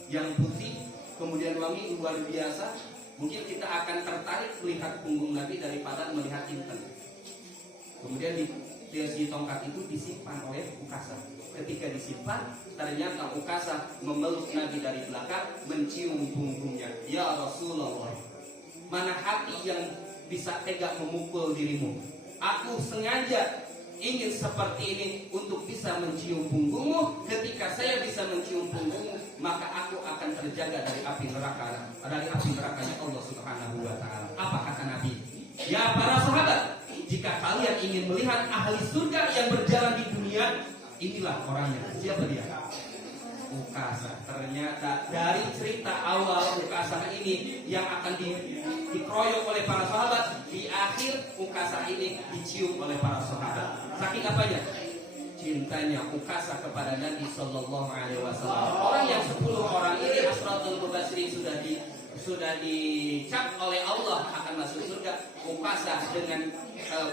yang putih, kemudian wangi luar biasa, mungkin kita akan tertarik melihat punggung Nabi daripada melihat inten. Kemudian di tongkat itu disimpan oleh Ukasa. Ketika disimpan, ternyata Ukasa memeluk Nabi dari belakang, mencium punggungnya. Ya Rasulullah, mana hati yang bisa tega memukul dirimu? Aku sengaja ingin seperti ini untuk bisa mencium punggungmu. Ketika saya bisa mencium punggungmu, maka aku akan terjaga dari api neraka, nerakanya Allah Subhanahu wa taala. Apa kata Nabi? Ya para sahabat, jika kalian ingin melihat ahli surga yang berjalan di dunia, inilah orangnya. Siapa dia? Ukasa. Ternyata dari cerita awal Ukasa ini yang akan dikeroyok oleh para sahabat, di akhir Ukasa ini dicium oleh para sahabat. Saking apanya? Cintanya Ukasa kepada Nabi Sallallahu Alaihi Wasallam. Orang yang 10 orang ini Asyratul Mubasyirin sudah dicap oleh Allah akan masuk surga. Ukasa dengan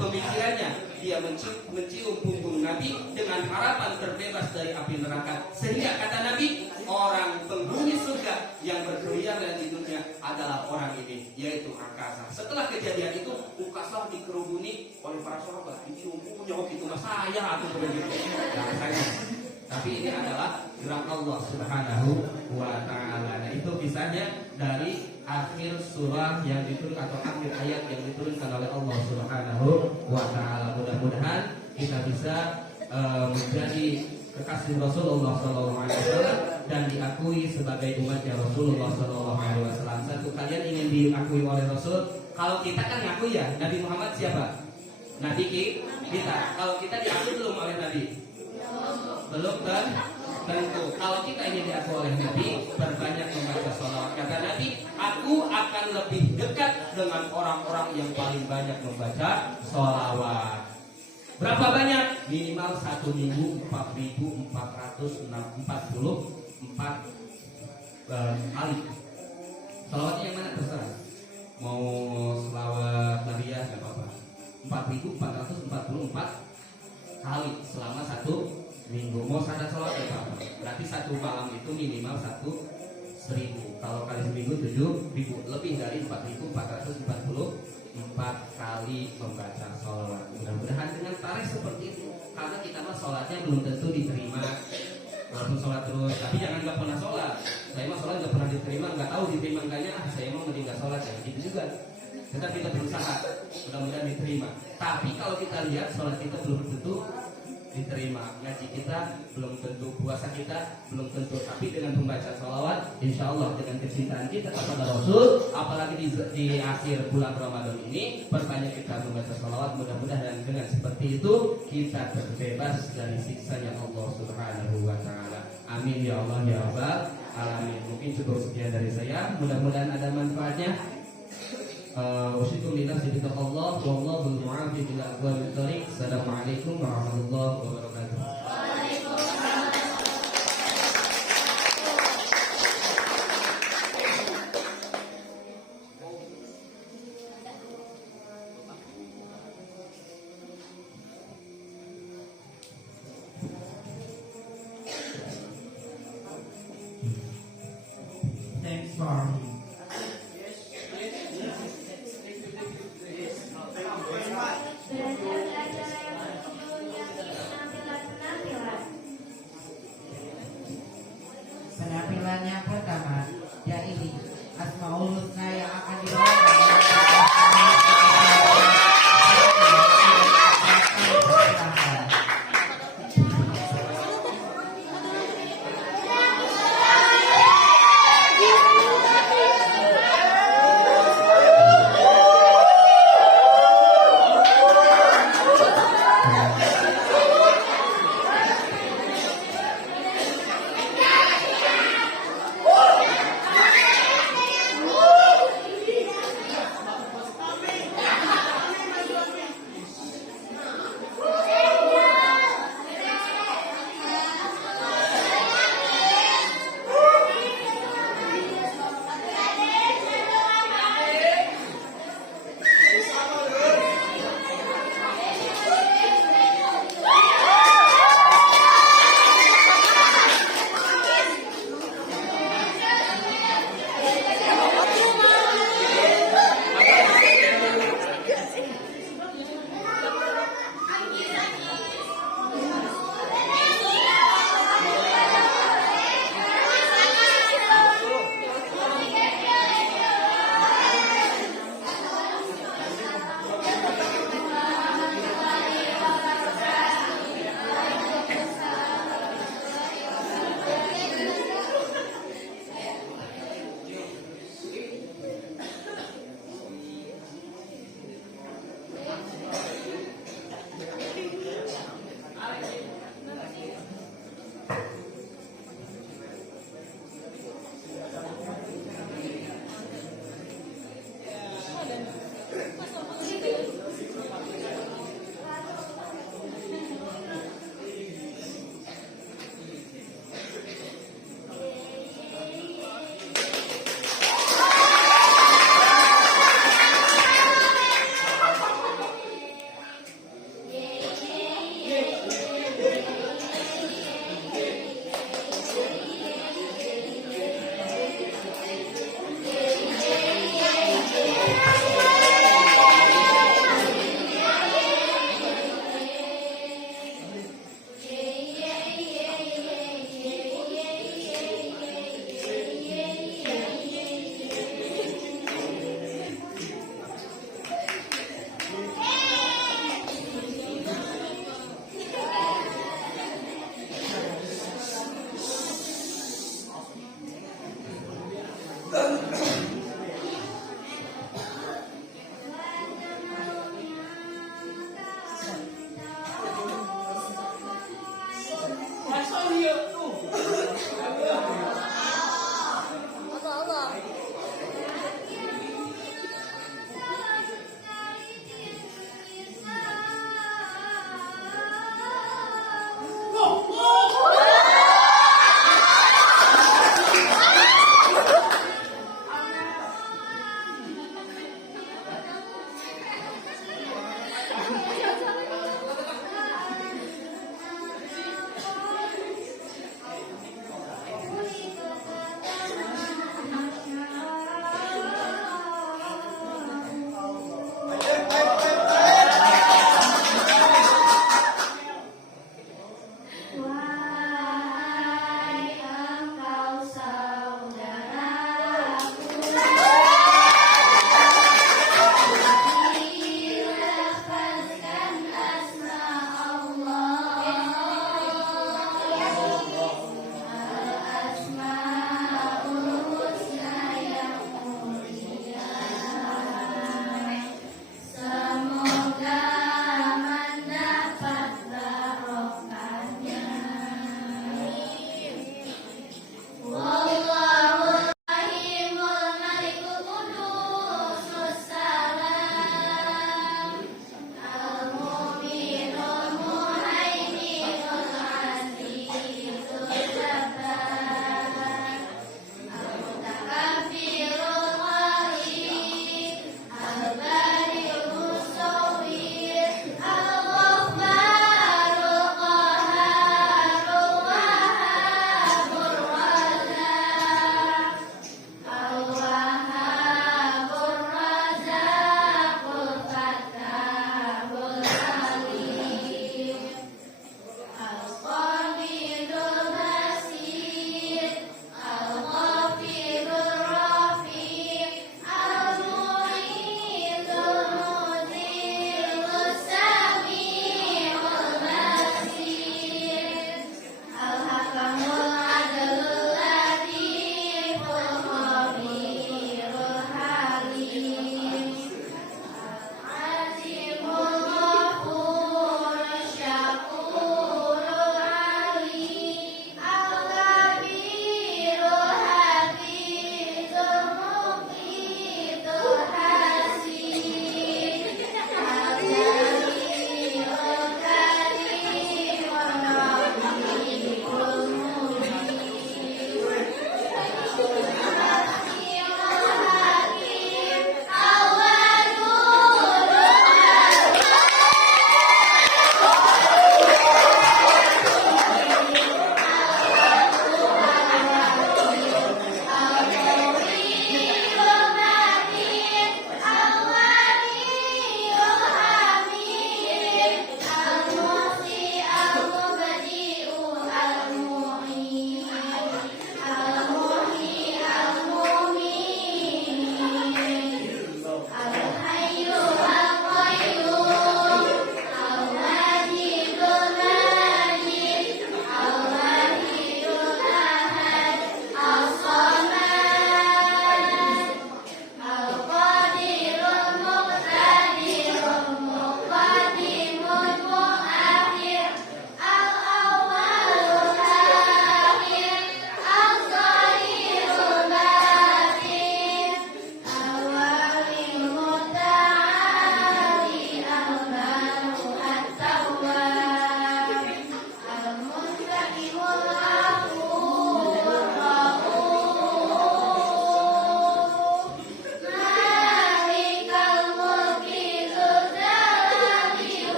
pemikirannya dia mencium punggung Nabi dengan harapan terbebas dari api neraka. Sehingga kata Nabi, orang penghuni surga yang berkeliaran di dunia adalah orang ini, yaitu Ukasa. Setelah kejadian itu, Ukasa dikerubuni oleh para sahabat. Dicium punggungnya, oh itu mas saya atau begitu. Jangan saya. Tapi ini adalah gerak Allah Subhanahu wa taala. Nah, itu kisahnya dari akhir surah yang diturunkan atau akhir ayat yang diturunkan oleh Allah Subhanahu wa taala. Mudah-mudahan kita bisa menjadi kekasih Rasulullah SAW dan diakui sebagai umatnya Rasulullah SAW. Satu, kalian ingin diakui oleh Rasul. Kalau kita kan ngaku ya, Nabi Muhammad siapa? Nabi kita. Kalau kita diakui belum oleh Nabi? Belum kan? Tentu. Kalau kita ingin diakui oleh Nabi, berbanyak membaca sholawat. Kata Nabi, aku akan lebih dekat dengan orang-orang yang paling banyak membaca sholawat. Berapa banyak? Minimal 1 minggu 4.444 kali. Sholawatnya yang mana terserah. Mau sholawat Nabiyah nggak apa-apa. 4.444 kali selama 1 minggu. Mau sadat sholat ya apa? Berarti 1 malam itu minimal 1.000. Kalau kali seminggu 7.000. Lebih dari 4.444 kali membaca sholat. Mudah-mudahan dengan tarikh seperti itu. Karena kita mah sholatnya belum tentu diterima. Walaupun sholat terus, tapi jangan nggak pernah sholat. Saya mah sholat nggak pernah diterima, nggak tahu diterima enggaknya. Saya mau mending nggak sholat ya, gitu juga. Tetap kita berusaha, mudah-mudahan diterima. Tapi kalau kita lihat sholat kita belum tentu diterima, ngaji kita belum tentu, puasa kita belum tentu. Tapi dengan membaca sholawat, insya Allah dengan kecintaan kita kepada Rasul, apalagi di akhir bulan Ramadan ini, perbanyak kita membaca sholawat. Mudah-mudahan dengan seperti itu kita terbebas dari siksanya Allah Subhanahu wa taala. Amin ya Allah ya Rabbal alamin. Mungkin cukup sekian dari saya. Mudah-mudahan ada manfaatnya. Wassalamualaikum warahmatullahi wabarakatuh. Assalamualaikum warahmatullahi wabarakatuh. Thanks for Berdasarkan acara yang berjudul yang ditampilkan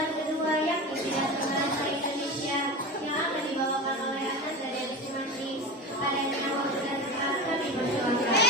Debat kedua yakni pidato bahasa Indonesia yang akan dibawakan oleh anak dari masing-masing. Padanya waktu dan tempat kami persilakan.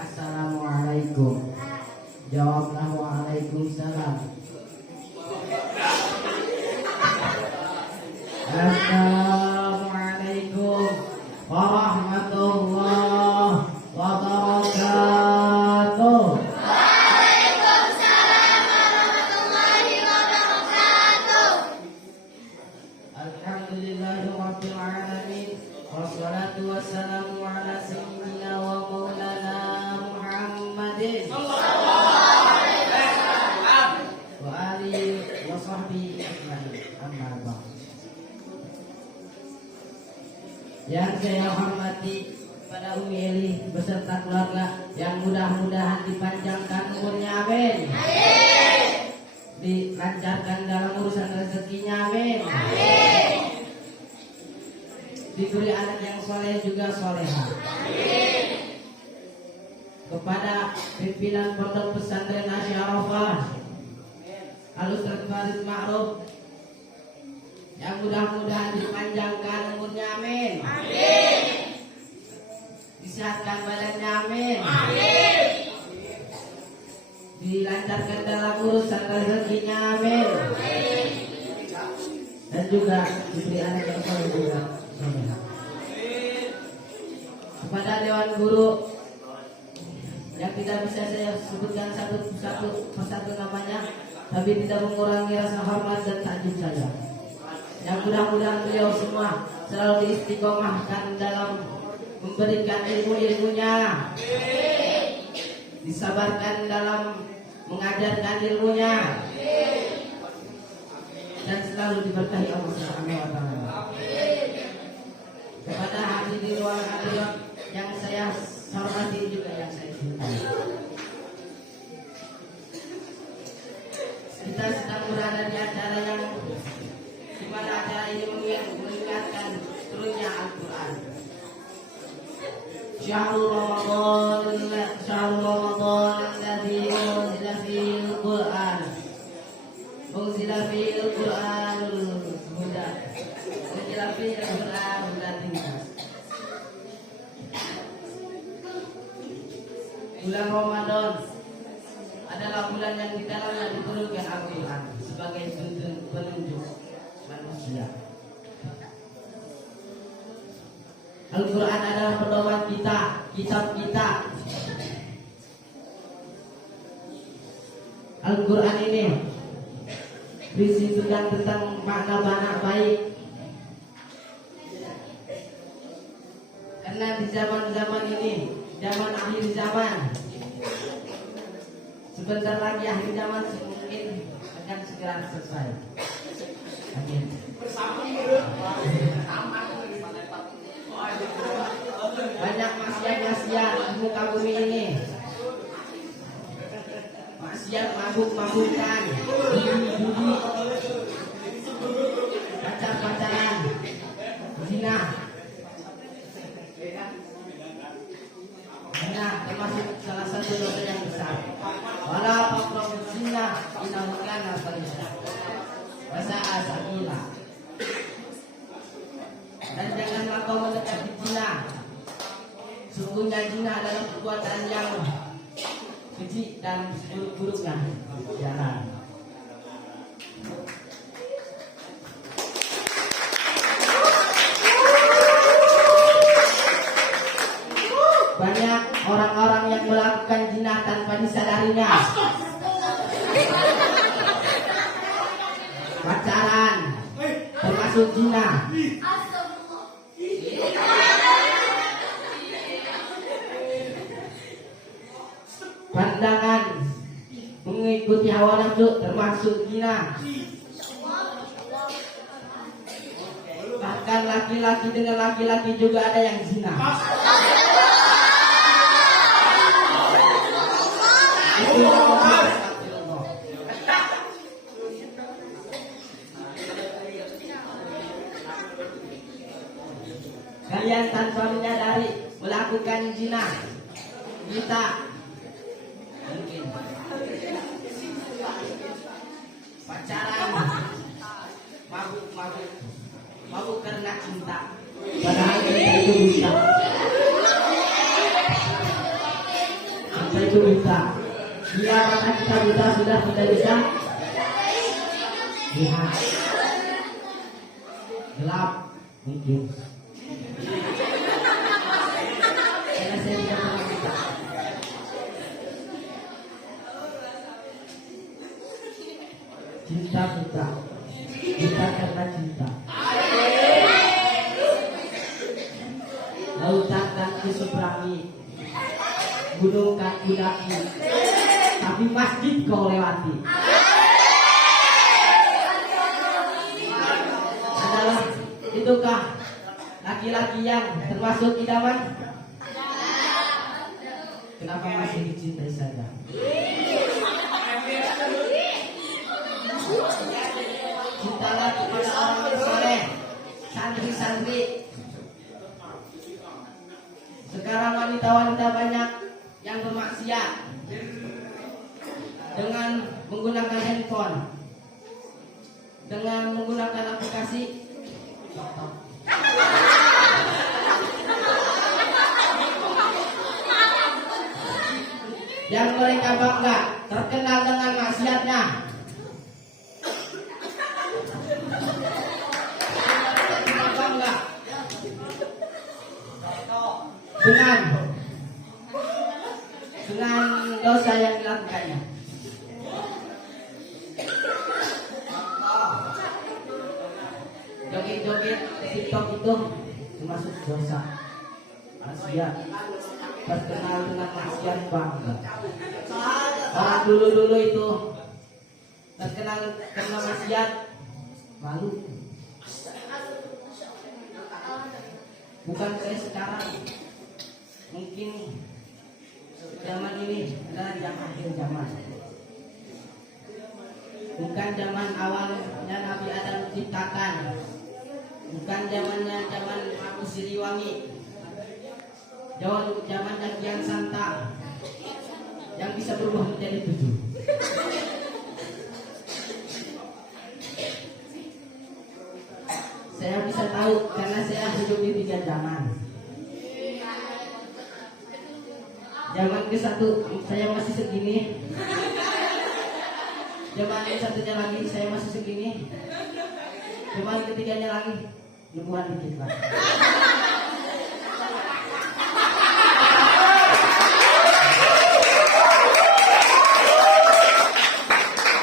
Assalamualaikum. Jawablah waalaikumsalam. Assalamualaikum warahmatullahi wabarakatuh. Alhamdulillahirabbil alamin. Wassalatu wassalamu ala sayyidina wa maulana Muhammadin wa alihi wa sahbihi ajmain. Amma ba'd. Yang saya hormati pada Umi Eli beserta keluarga yang mudah-mudahan dipanjangkan umurnya, amin. Dilancarkan dalam urusan rezekinya, amin. Diberi anak yang soleh juga soleha. Kepada pimpinan Pondok Pesantren Asyarofah Al-Ustaz Farid Ma'ruf yang mudah-mudahan dipanjangkan umurnya, amin. Disehatkan badannya, amin. Dilancarkan dalam urusan rezekinya, amin. Dan juga diberi anak yang soleh juga. Kepada Dewan Guru yang tidak bisa saya sebutkan satu persatu namanya, tapi tidak mengurangi rasa hormat dan takjub saya. Yang mudah-mudahan beliau semua selalu diistiqomahkan dalam memberikan ilmu-ilmunya, disabarkan dalam mengajarkan ilmunya, dan selalu diberkahi Allah Subhanahu wa taala. Kepada hadirin wal hadirat yang saya hormati juga yang saya cintai, kita sedang berada di acara yang dimana acara ini mengingatkan turunnya Al-Quran. Syahrul Ramadan alladzi unzila fihil Qur'an. Unzila fihil Qur'anul huda. Unzila fihil Qur'an hudan linnas. Bulan Ramadan adalah bulan yang di dalamnya diturunkan Al-Quran sebagai penunjuk manusia. Al-Quran adalah pedoman kita, kitab kita. Al-Quran ini berisikan tentang makna-makna baik. Karena di zaman-zaman ini, zaman akhir zaman, sebentar lagi akhir zaman mungkin akan segera selesai. Amin. Banyak maksiat-maksiat di muka bumi ini. Maksiat mabuk-mabukan, judi, pacar-pacaran, zina. Zina termasuk salah satu dosa yang besar. Wala taqrabuz zina innahu kana fahisha wa sa'a sabila. Dan janganlah kau mendekati zina. Sungguhnya zina adalah perbuatan yang keji dan buruk-buruknya jalan. Banyak orang-orang yang melakukan zina tanpa disadarinya. Pacaran termasuk zina. Pandangan mengikuti hawa nafsu termasuk zina. Bahkan laki-laki dengan laki-laki juga ada yang zina. Itu kalian tanpa menyadari melakukan zina. Kita mungkin pacaran, mabuk karena cinta. Padahal cinta itu buta. Cinta itu buta. Bila mata kita buta sudah tidak bisa lihat. Gelap mungkin. Karena saya tidak pernah buta. Cinta buta. Buta karena cinta. Lautan kan kuseberangi, gunung kan kudaki, tapi masjid kau lewati. Adalah itukah laki-laki yang termasuk idaman? Kenapa masih dicintai saja? Cintalah kepada orang soleh, santri-santri. Sekarang wanita-wanita banyak yang bermaksiat dengan menggunakan handphone, dengan menggunakan aplikasi TikTok. Yang mereka bangga terkenal dengan maksiatnya. Bangga dengan dosa yang dilakukannya. Joget-joget TikTok itu termasuk dosa maksiat. Terkenal dengan maksiat bangga. Orang dulu itu terkenal karena maksiat malu. Bukan kayak sekarang. Mungkin zaman ini adalah yang akhir zaman. Bukan zaman awalnya Nabi Adam diciptakan. Bukan zamannya zaman Prabu Siliwangi. Zaman yang Kian Santang yang bisa berubah menjadi 7. Saya bisa tahu karena saya hidup di 3 zaman. Zaman ke-1 saya masih segini. Zaman yang satunya lagi saya masih segini. Zaman ketiganya lagi lebuhan dikit lah.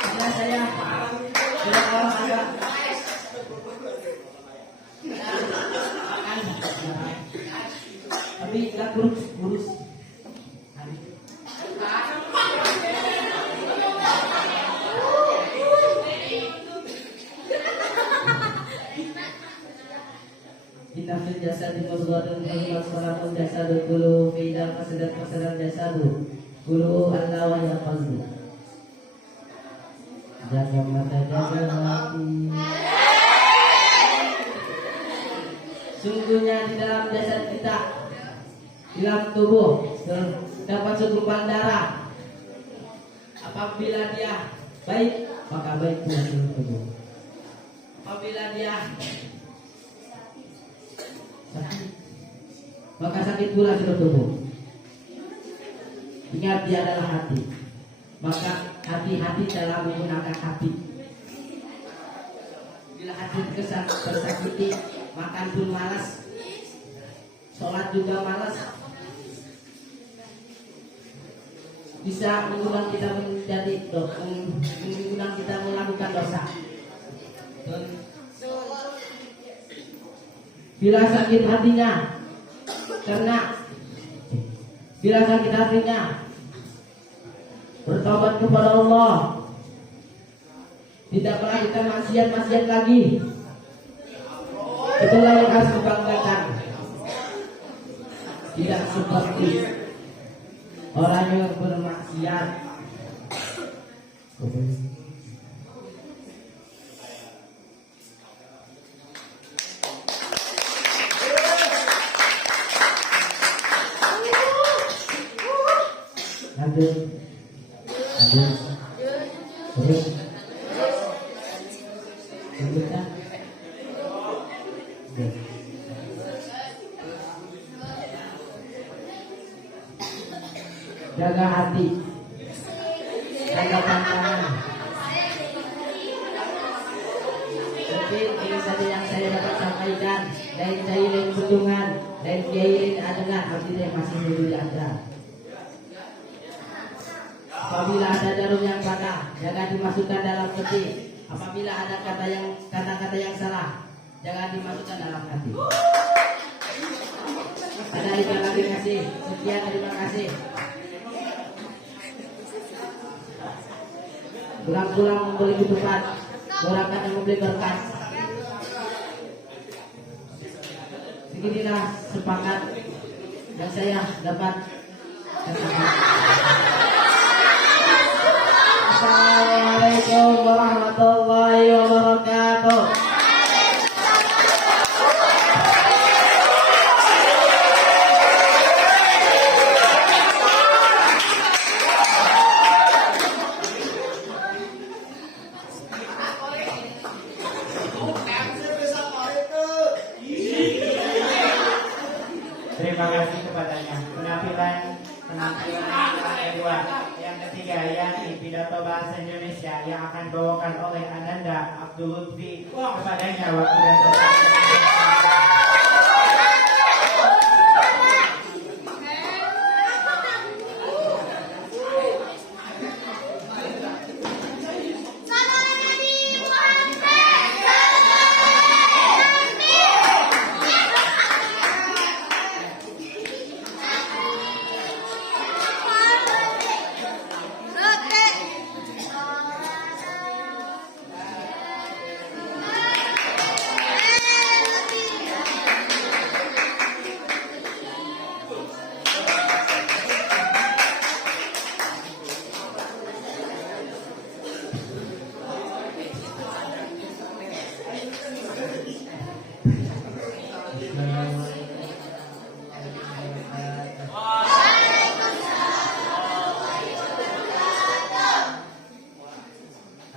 Karena saya sudah olahraga. Tapi nggak kurus. Inafil jasad dimudghatan kalimat salamun jasadu kulu fida fasadat jasadu kulu Allah wa ya qalbu. Jaga mata jaga hati. Sungguhnya di dalam jasad kita, di dalam tubuh terdapat segumpal darah. Apabila dia baik, maka baik pula seluruh tubuh. Apabila dia sakit, maka sakit pula seluruh tubuh. Ingat, dia adalah hati. Maka hati-hati dalam menggunakan hati. Bila hati tersakiti, makan pun malas, sholat juga malas, bisa mengundang kita mengundang kita melakukan dosa. Bila sakit hatinya, bertobat kepada Allah, tidak melakukan maksiat-maksiat lagi. Itulah yang harus dibanggakan. Tidak seperti orang yang bermaksiat. Lanjut. Terus. Lanjutkan. Jaga hati, jaga pandangan. Mungkin ini saja yang saya dapat sampaikan. Lain jahilin kutungan, lain jahilin adengan. Artinya yang masih dulu ada. Apabila ada jarum yang patah, jangan dimasukkan dalam peti. Apabila ada kata-kata yang salah, jangan dimasukkan dalam hati. Ada terima kasih. Sekian, terima kasih. Pulang-pulang membeli ketupat, orang yang membeli berkas. Beginilah sepakat yang saya dapat. Assalamualaikum warahmatullahi wabarakatuh. Terima kasih kepadanya. Penampilan yang kedua, yang ketiga yakni pidato bahasa Indonesia yang akan dibawakan oleh Ananda Abdul Lutfi. Kepadanya waktu dan tempat.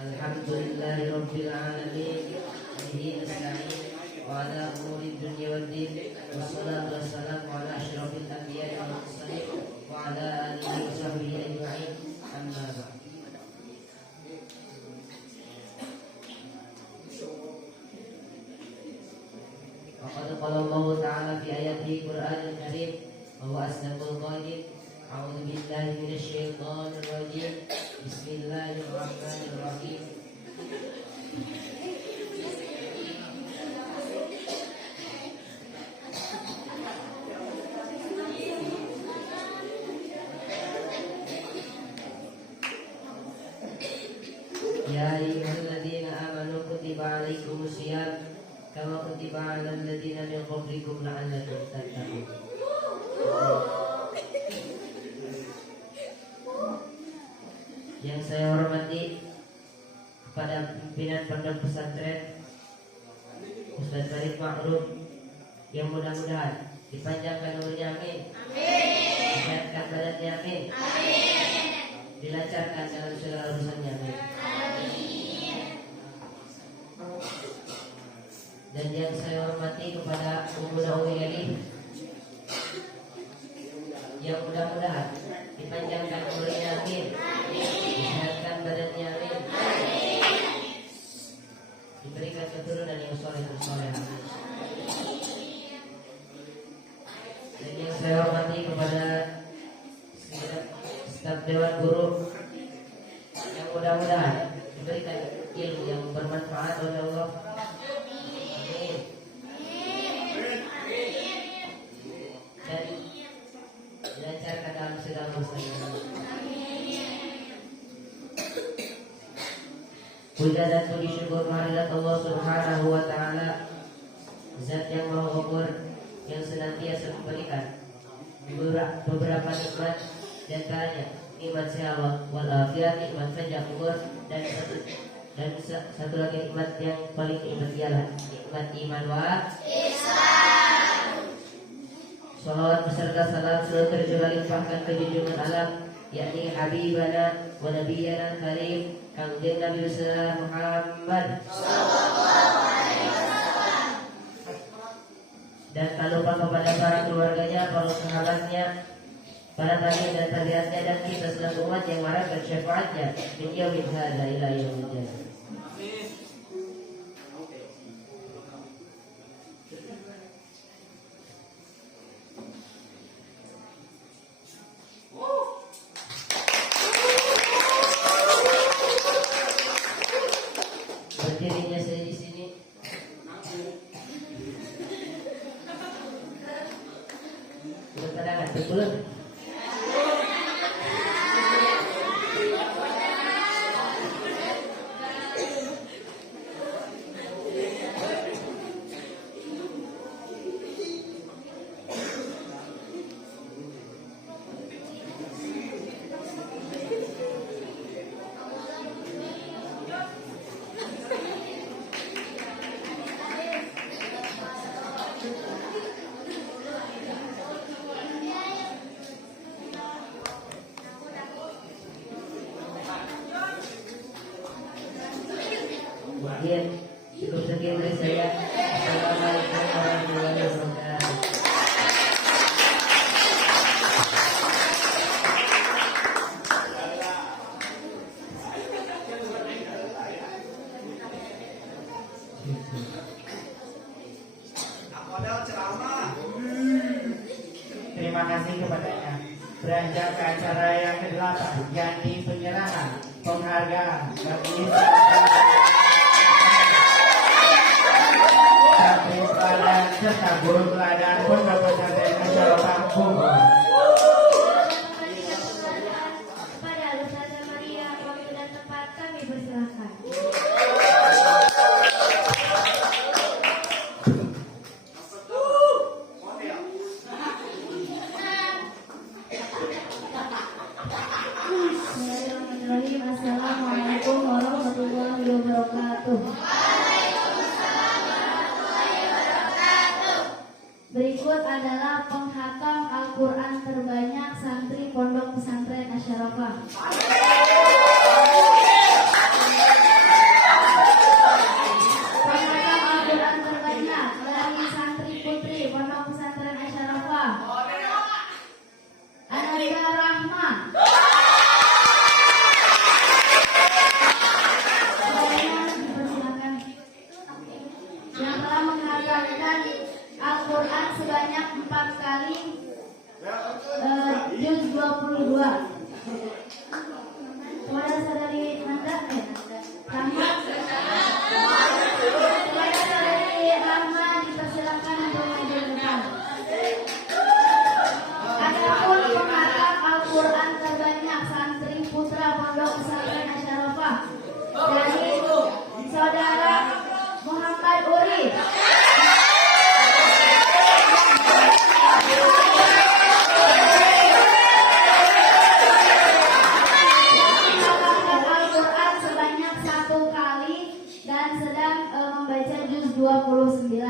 Alhamdulillahirabbil alamin. Bihi nasta'in wa ala umuri dunya waddin. Wassalatu wassalamu ala asyrafil anbiya'i wal mursalin wa ala alihi wa sahbihi ajma'in. Amma ba'd. Faqad qala Allah ta'ala fi ayatihi Qur'anil Karim wa huwa asdaqul qailin. A'udzu billahi minasy syaithanir rajim. Bismillahirrahmanirrahim. Ya ayyuhalladzina amanu kutiba alaikumus syiyam kama kutiba alal ladzina min qablikum la'allakum tattaqun. Yang saya hormati kepada pimpinan pondok pesantren Ustaz Farid Ma'ruf, yang mudah-mudahan dipanjangkan umurnya, amin. Disehatkan badannya, amin. Dilancarkan dalam segala urusannya, amin. Dan yang saya hormati kepada pemuda Uwi, yang mudah-mudahan dipanjangkan umurnya, amin. Disehatkan badannya, amin. Diberikan keturunan yang soleh. Dan yang saya hormati kepada staf Dewan Guru, yang mudah-mudahan diberikan ilmu yang bermanfaat oleh Allah, amin. Dan dilancarkan dalam segala urusan. Puja dan puji syukur kehadirat Allah Subhanahu wa taala, Zat yang Maha Ghaffur yang senantiasa memberikan beberapa nikmat, di antaranya nikmat sehat walafiat, nikmat panjang umur, dan satu lagi nikmat yang paling nikmat ialah nikmat iman wa Islam. Salawat beserta salam selalu tercurah limpahkan ke junjungan alam, yakni Habibana wa Nabiyana Karim Kangjeng Nabi besar Muhammad dan tak lupa kepada para keluarganya, para sahabatnya, para tabi'in dan tabi'atnya, dan kita selaku umat yang mengharapkan syafaatnya min yaumil hadza ila yaumil qiyamah. Berdirinya saya di sini berpandangan betul. Ya, cukup sekian dari saya. Assalamualaikum warahmatullahi wabarakatuh. Terima kasih kepadanya. Beranjak ke acara yang ke-8, yakni penyerahan penghargaan bagi santri teladan serta guru teladan Pondok Pesantren Asy-Syarofa Bogor. Kepada Ustazah Maria, waktu dan tempat kami persilahkan. Bismillahirrahmanirrahim. Assalamualaikum warahmatullahi wabarakatuh. Berikut adalah penghatam Al-Quran terbanyak santri Pondok Pesantren Asy-Syarofa. Penghatam Al-Quran terbanyak dari santri putri Pondok Pesantren Asy-Syarofa, Ananda Rahma. Dipersilakan. Yang telah menghatamkan Al-Quran sebanyak 4 kali juz 22. Kepada saudari Nanda Rahma. Kepada saudari Rahma dipersilakan untuk maju ke depan. Adapun penghatam Al-Quran terbanyak santri putra Pondok Pesantren Asy-Syarofa dari saudara Muhammad Uri. Al-Quran sebanyak 1 kali dan sedang membaca juz 29.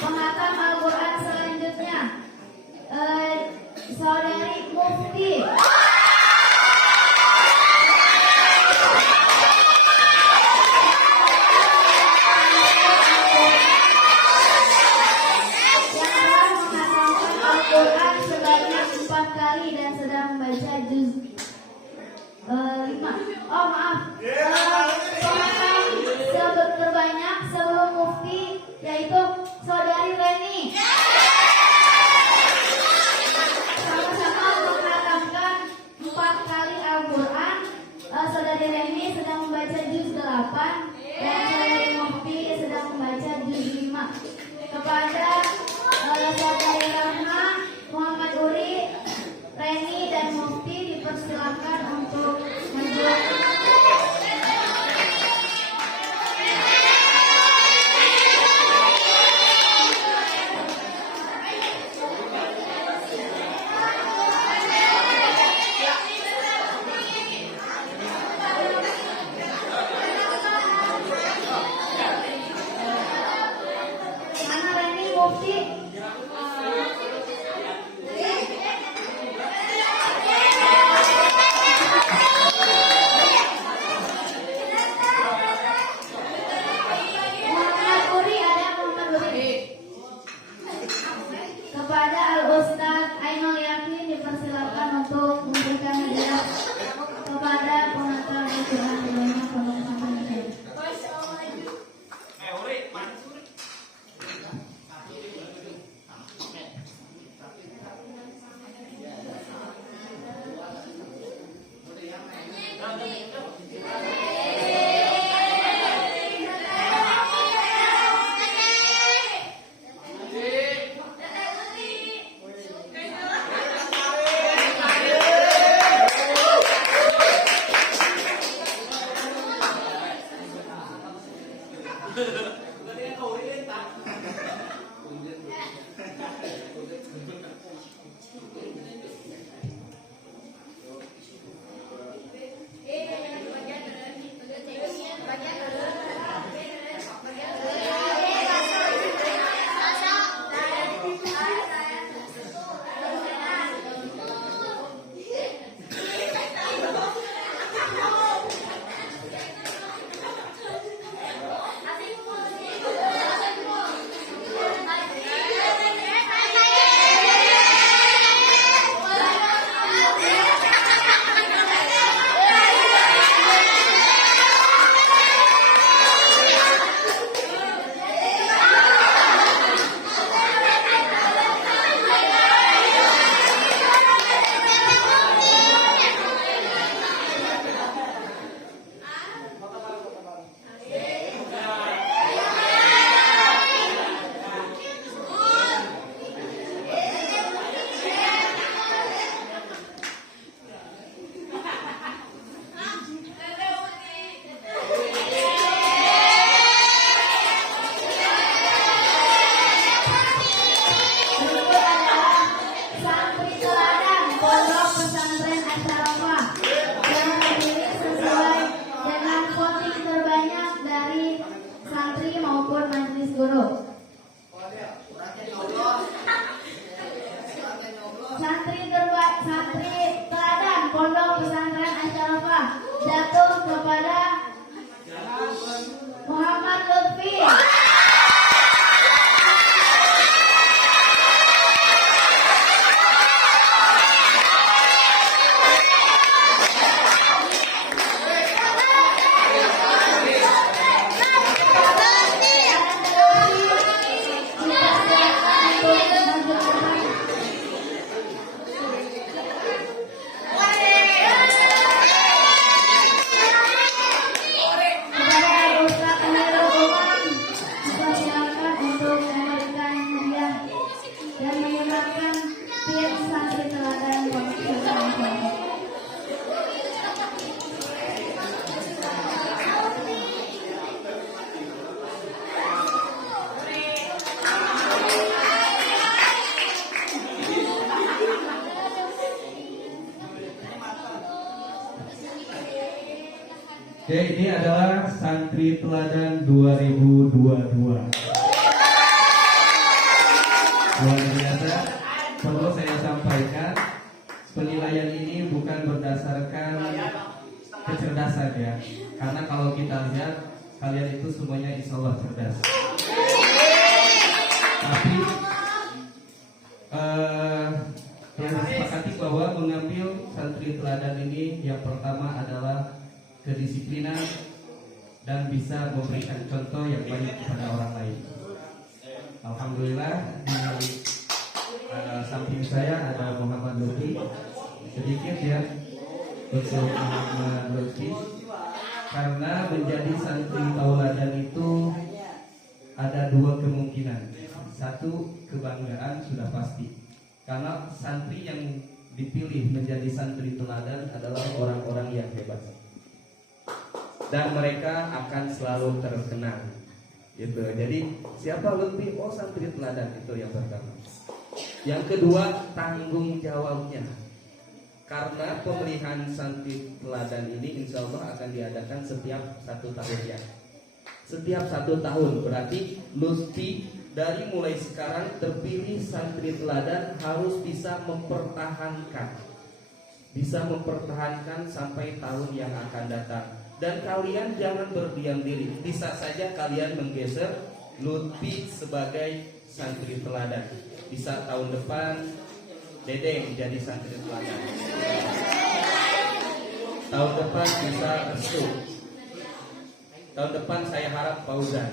Penghatam Al-Quran selanjutnya Oke, ini adalah santri teladan 2022. Luar biasa. Perlu saya sampaikan, penilaian ini bukan berdasarkan kecerdasan ya. Karena kalau kita lihat, kalian itu semuanya insya Allah cerdas. Tapi yang disepakati bahwa mengambil santri teladan ini yang pertama adalah kedisiplinan dan bisa memberikan contoh yang baik kepada orang lain. Alhamdulillah di samping saya ada Muhammad Lutfi, sedikit ya untuk Muhammad Lutfi, karena menjadi santri tauladan itu ada dua kemungkinan. Satu, kebanggaan sudah pasti, karena santri yang dipilih menjadi santri teladan adalah orang-orang yang hebat dan mereka akan selalu terkenal gitu. Jadi siapa Lutfi? Oh, santri teladan, itu yang pertama. Yang kedua, tanggung jawabnya, karena pemilihan santri teladan ini insya Allah akan diadakan setiap 1 tahun ya. Setiap 1 tahun berarti Lutfi dari mulai sekarang terpilih santri teladan harus bisa mempertahankan sampai tahun yang akan datang. Dan kalian jangan berdiam diri, bisa saja kalian menggeser Lutfi sebagai santri teladan. Bisa tahun depan Dede jadi santri teladan, tahun depan bisa Restu, tahun depan saya harap Fauzan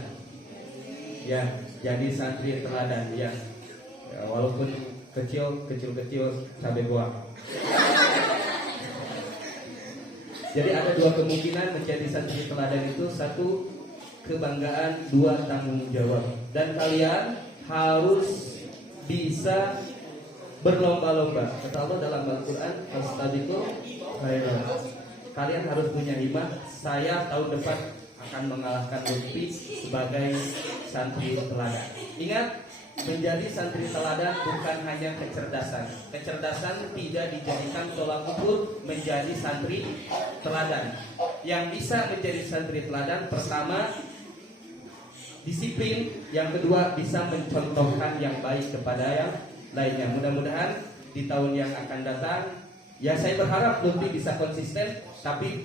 ya jadi santri teladan ya, walaupun kecil cabai buah. Jadi ada dua kemungkinan menjadi santri teladan itu, satu kebanggaan, dua tanggung jawab. Dan kalian harus bisa berlomba-lomba. Kata Allah dalam Al-Quran, "Fastabiqul khairat." Kalian harus punya himmah. Saya tahun depan akan mengalahkan Lutfi sebagai santri teladan. Ingat, menjadi santri teladan bukan hanya kecerdasan. Kecerdasan tidak dijadikan tolak ukur menjadi santri teladan. Yang bisa menjadi santri teladan, pertama disiplin, yang kedua bisa mencontohkan yang baik kepada yang lainnya. Mudah-mudahan di tahun yang akan datang, ya saya berharap Lutfi bisa konsisten, tapi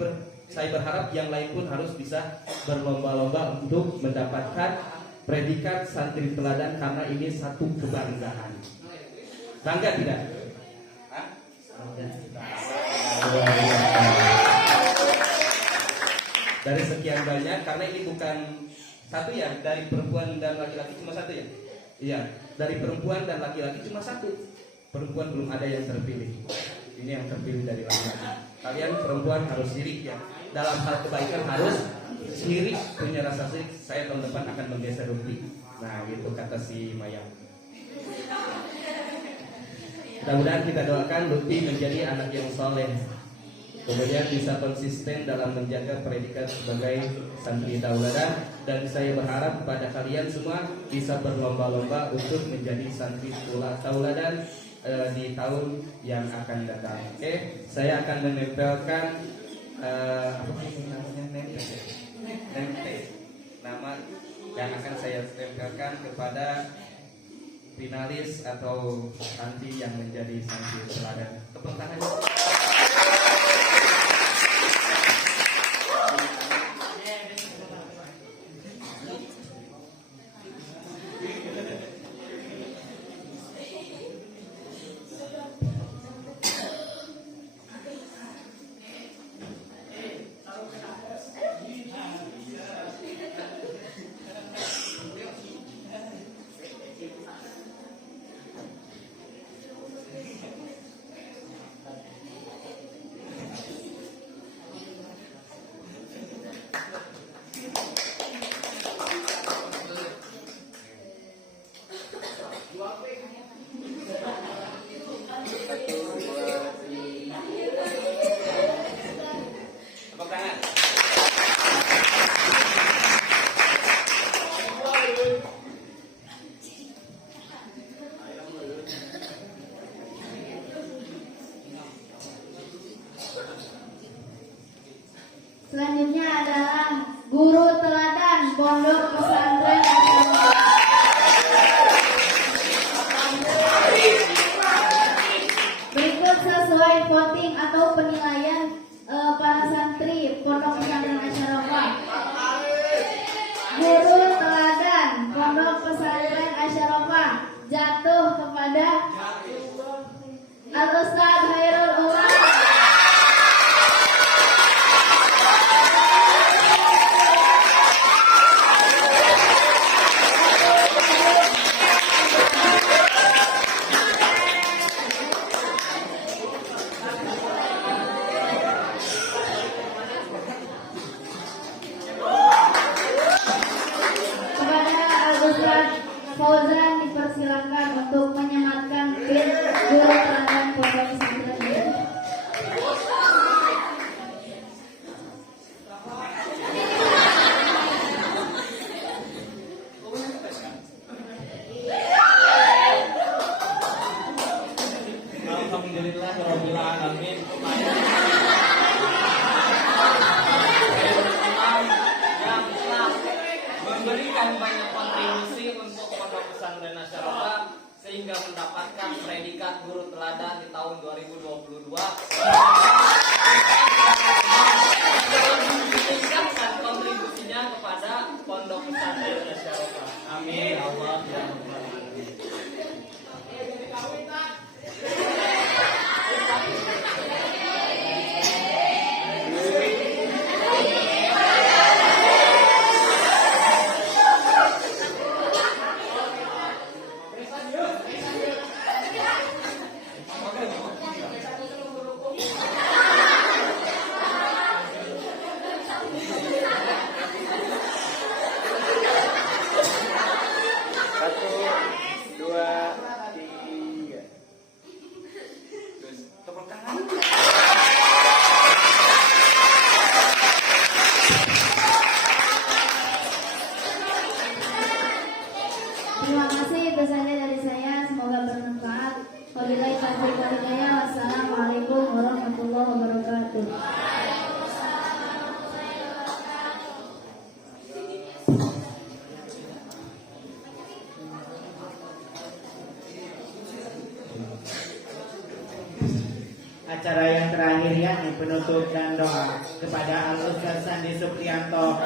saya berharap yang lain pun harus bisa berlomba-lomba untuk mendapatkan predikat santri teladan, karena ini satu kebanggaan. Bangga tidak? Dari sekian banyak, karena ini bukan satu ya, dari perempuan dan laki-laki cuma satu ya. Iya, dari perempuan dan laki-laki cuma satu. Perempuan belum ada yang terpilih. Ini yang terpilih dari laki-laki. Kalian perempuan harus sirik ya. Dalam hal kebaikan harus sirik, punya rasa sirik. Saya tahun depan akan menggeser Lutfi. Nah, gitu kata si Maya. Mudah-mudahan kita doakan Lutfi menjadi anak yang soleh, kemudian bisa konsisten dalam menjaga predikat sebagai santri tauladan. Dan saya berharap pada kalian semua bisa berlomba-lomba untuk menjadi santri tauladan di tahun yang akan datang. Oke, saya akan menempelkan nama yang akan saya tempelkan kepada finalis atau santri yang menjadi santri teladan. Tepuk tangan. Selanjutnya ada Pondok Pesantren Asy-Syafi'ah. Berikut sesuai voting atau penilaian para santri Pondok Pesantren Asy-Syafi'ah. Guru teladan Pondok Pesantren Asy-Syafi'ah jatuh kepada Al-Ustaz Khairul Umam. Kepada Al-Ustaz Fauzan dipersilakan untuk menyematkan pin guru teladan Pondok Pesantren ini. Alhamdulillah Rabbil Alamin. Yang telah memberikan banyak kontribusi untuk Pondok Pesantren Asy-Syafi'ah sehingga mendapatkan predikat guru teladan di tahun 2022. Meningkatkan kontribusinya kepada Pondok Pesantren Asy-Syafi'ah. Amin. Allah ya Rabbal Alamin. Terima kasih, itu saja dari saya. Semoga bermanfaat. Wabillahi taufiq wal hidayah. Wassalamualaikum warahmatullahi wabarakatuh. Acara yang terakhir yakni penutup dan doa kepada Al-Ustaz Sandi Supriyanto.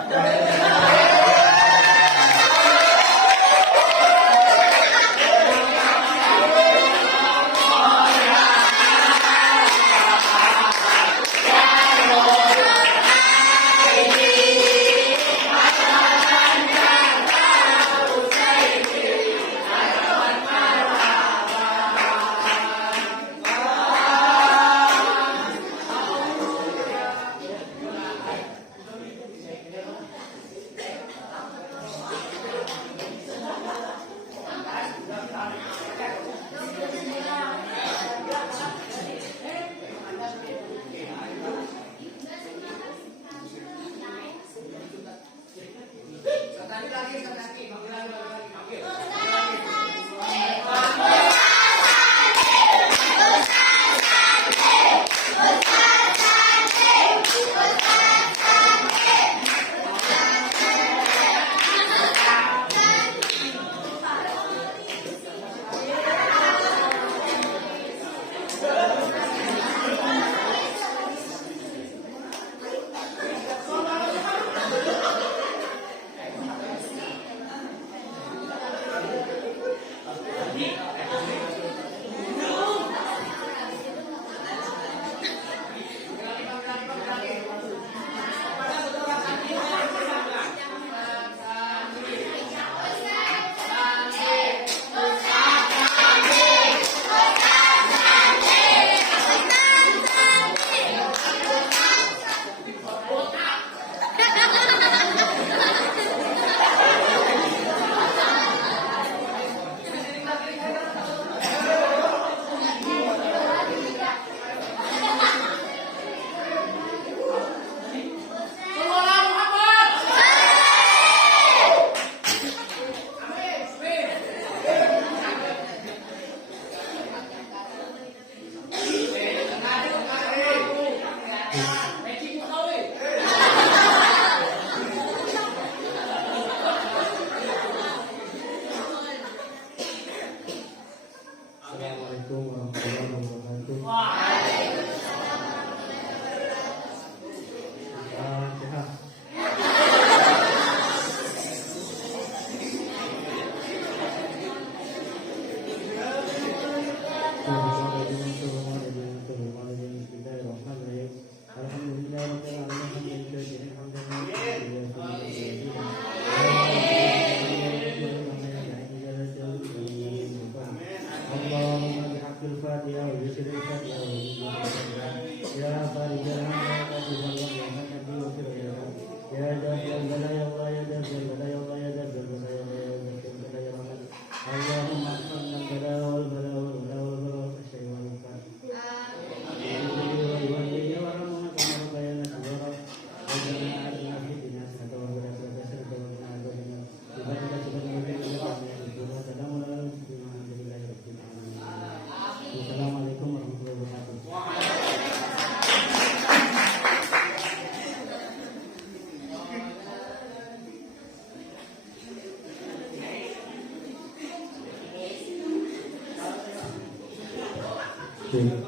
Terima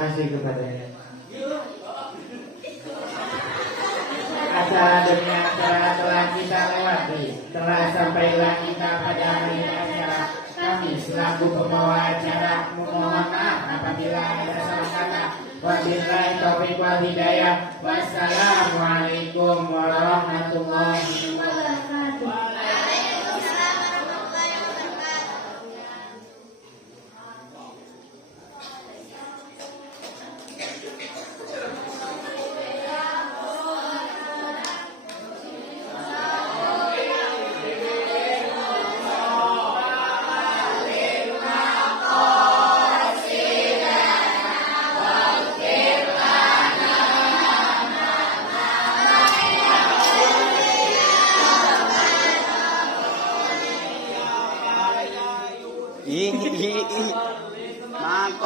kasih kepadanya. Acara demi acara telah kita lewati, telah sampailah kita pada akhir acara. Kami selaku pembawa acara memohon maaf apabila ada salah kata. Wabillahi taufiq wal hidayah. Wassalamualaikum warahmatullahi wabarakatuh. Mangkok.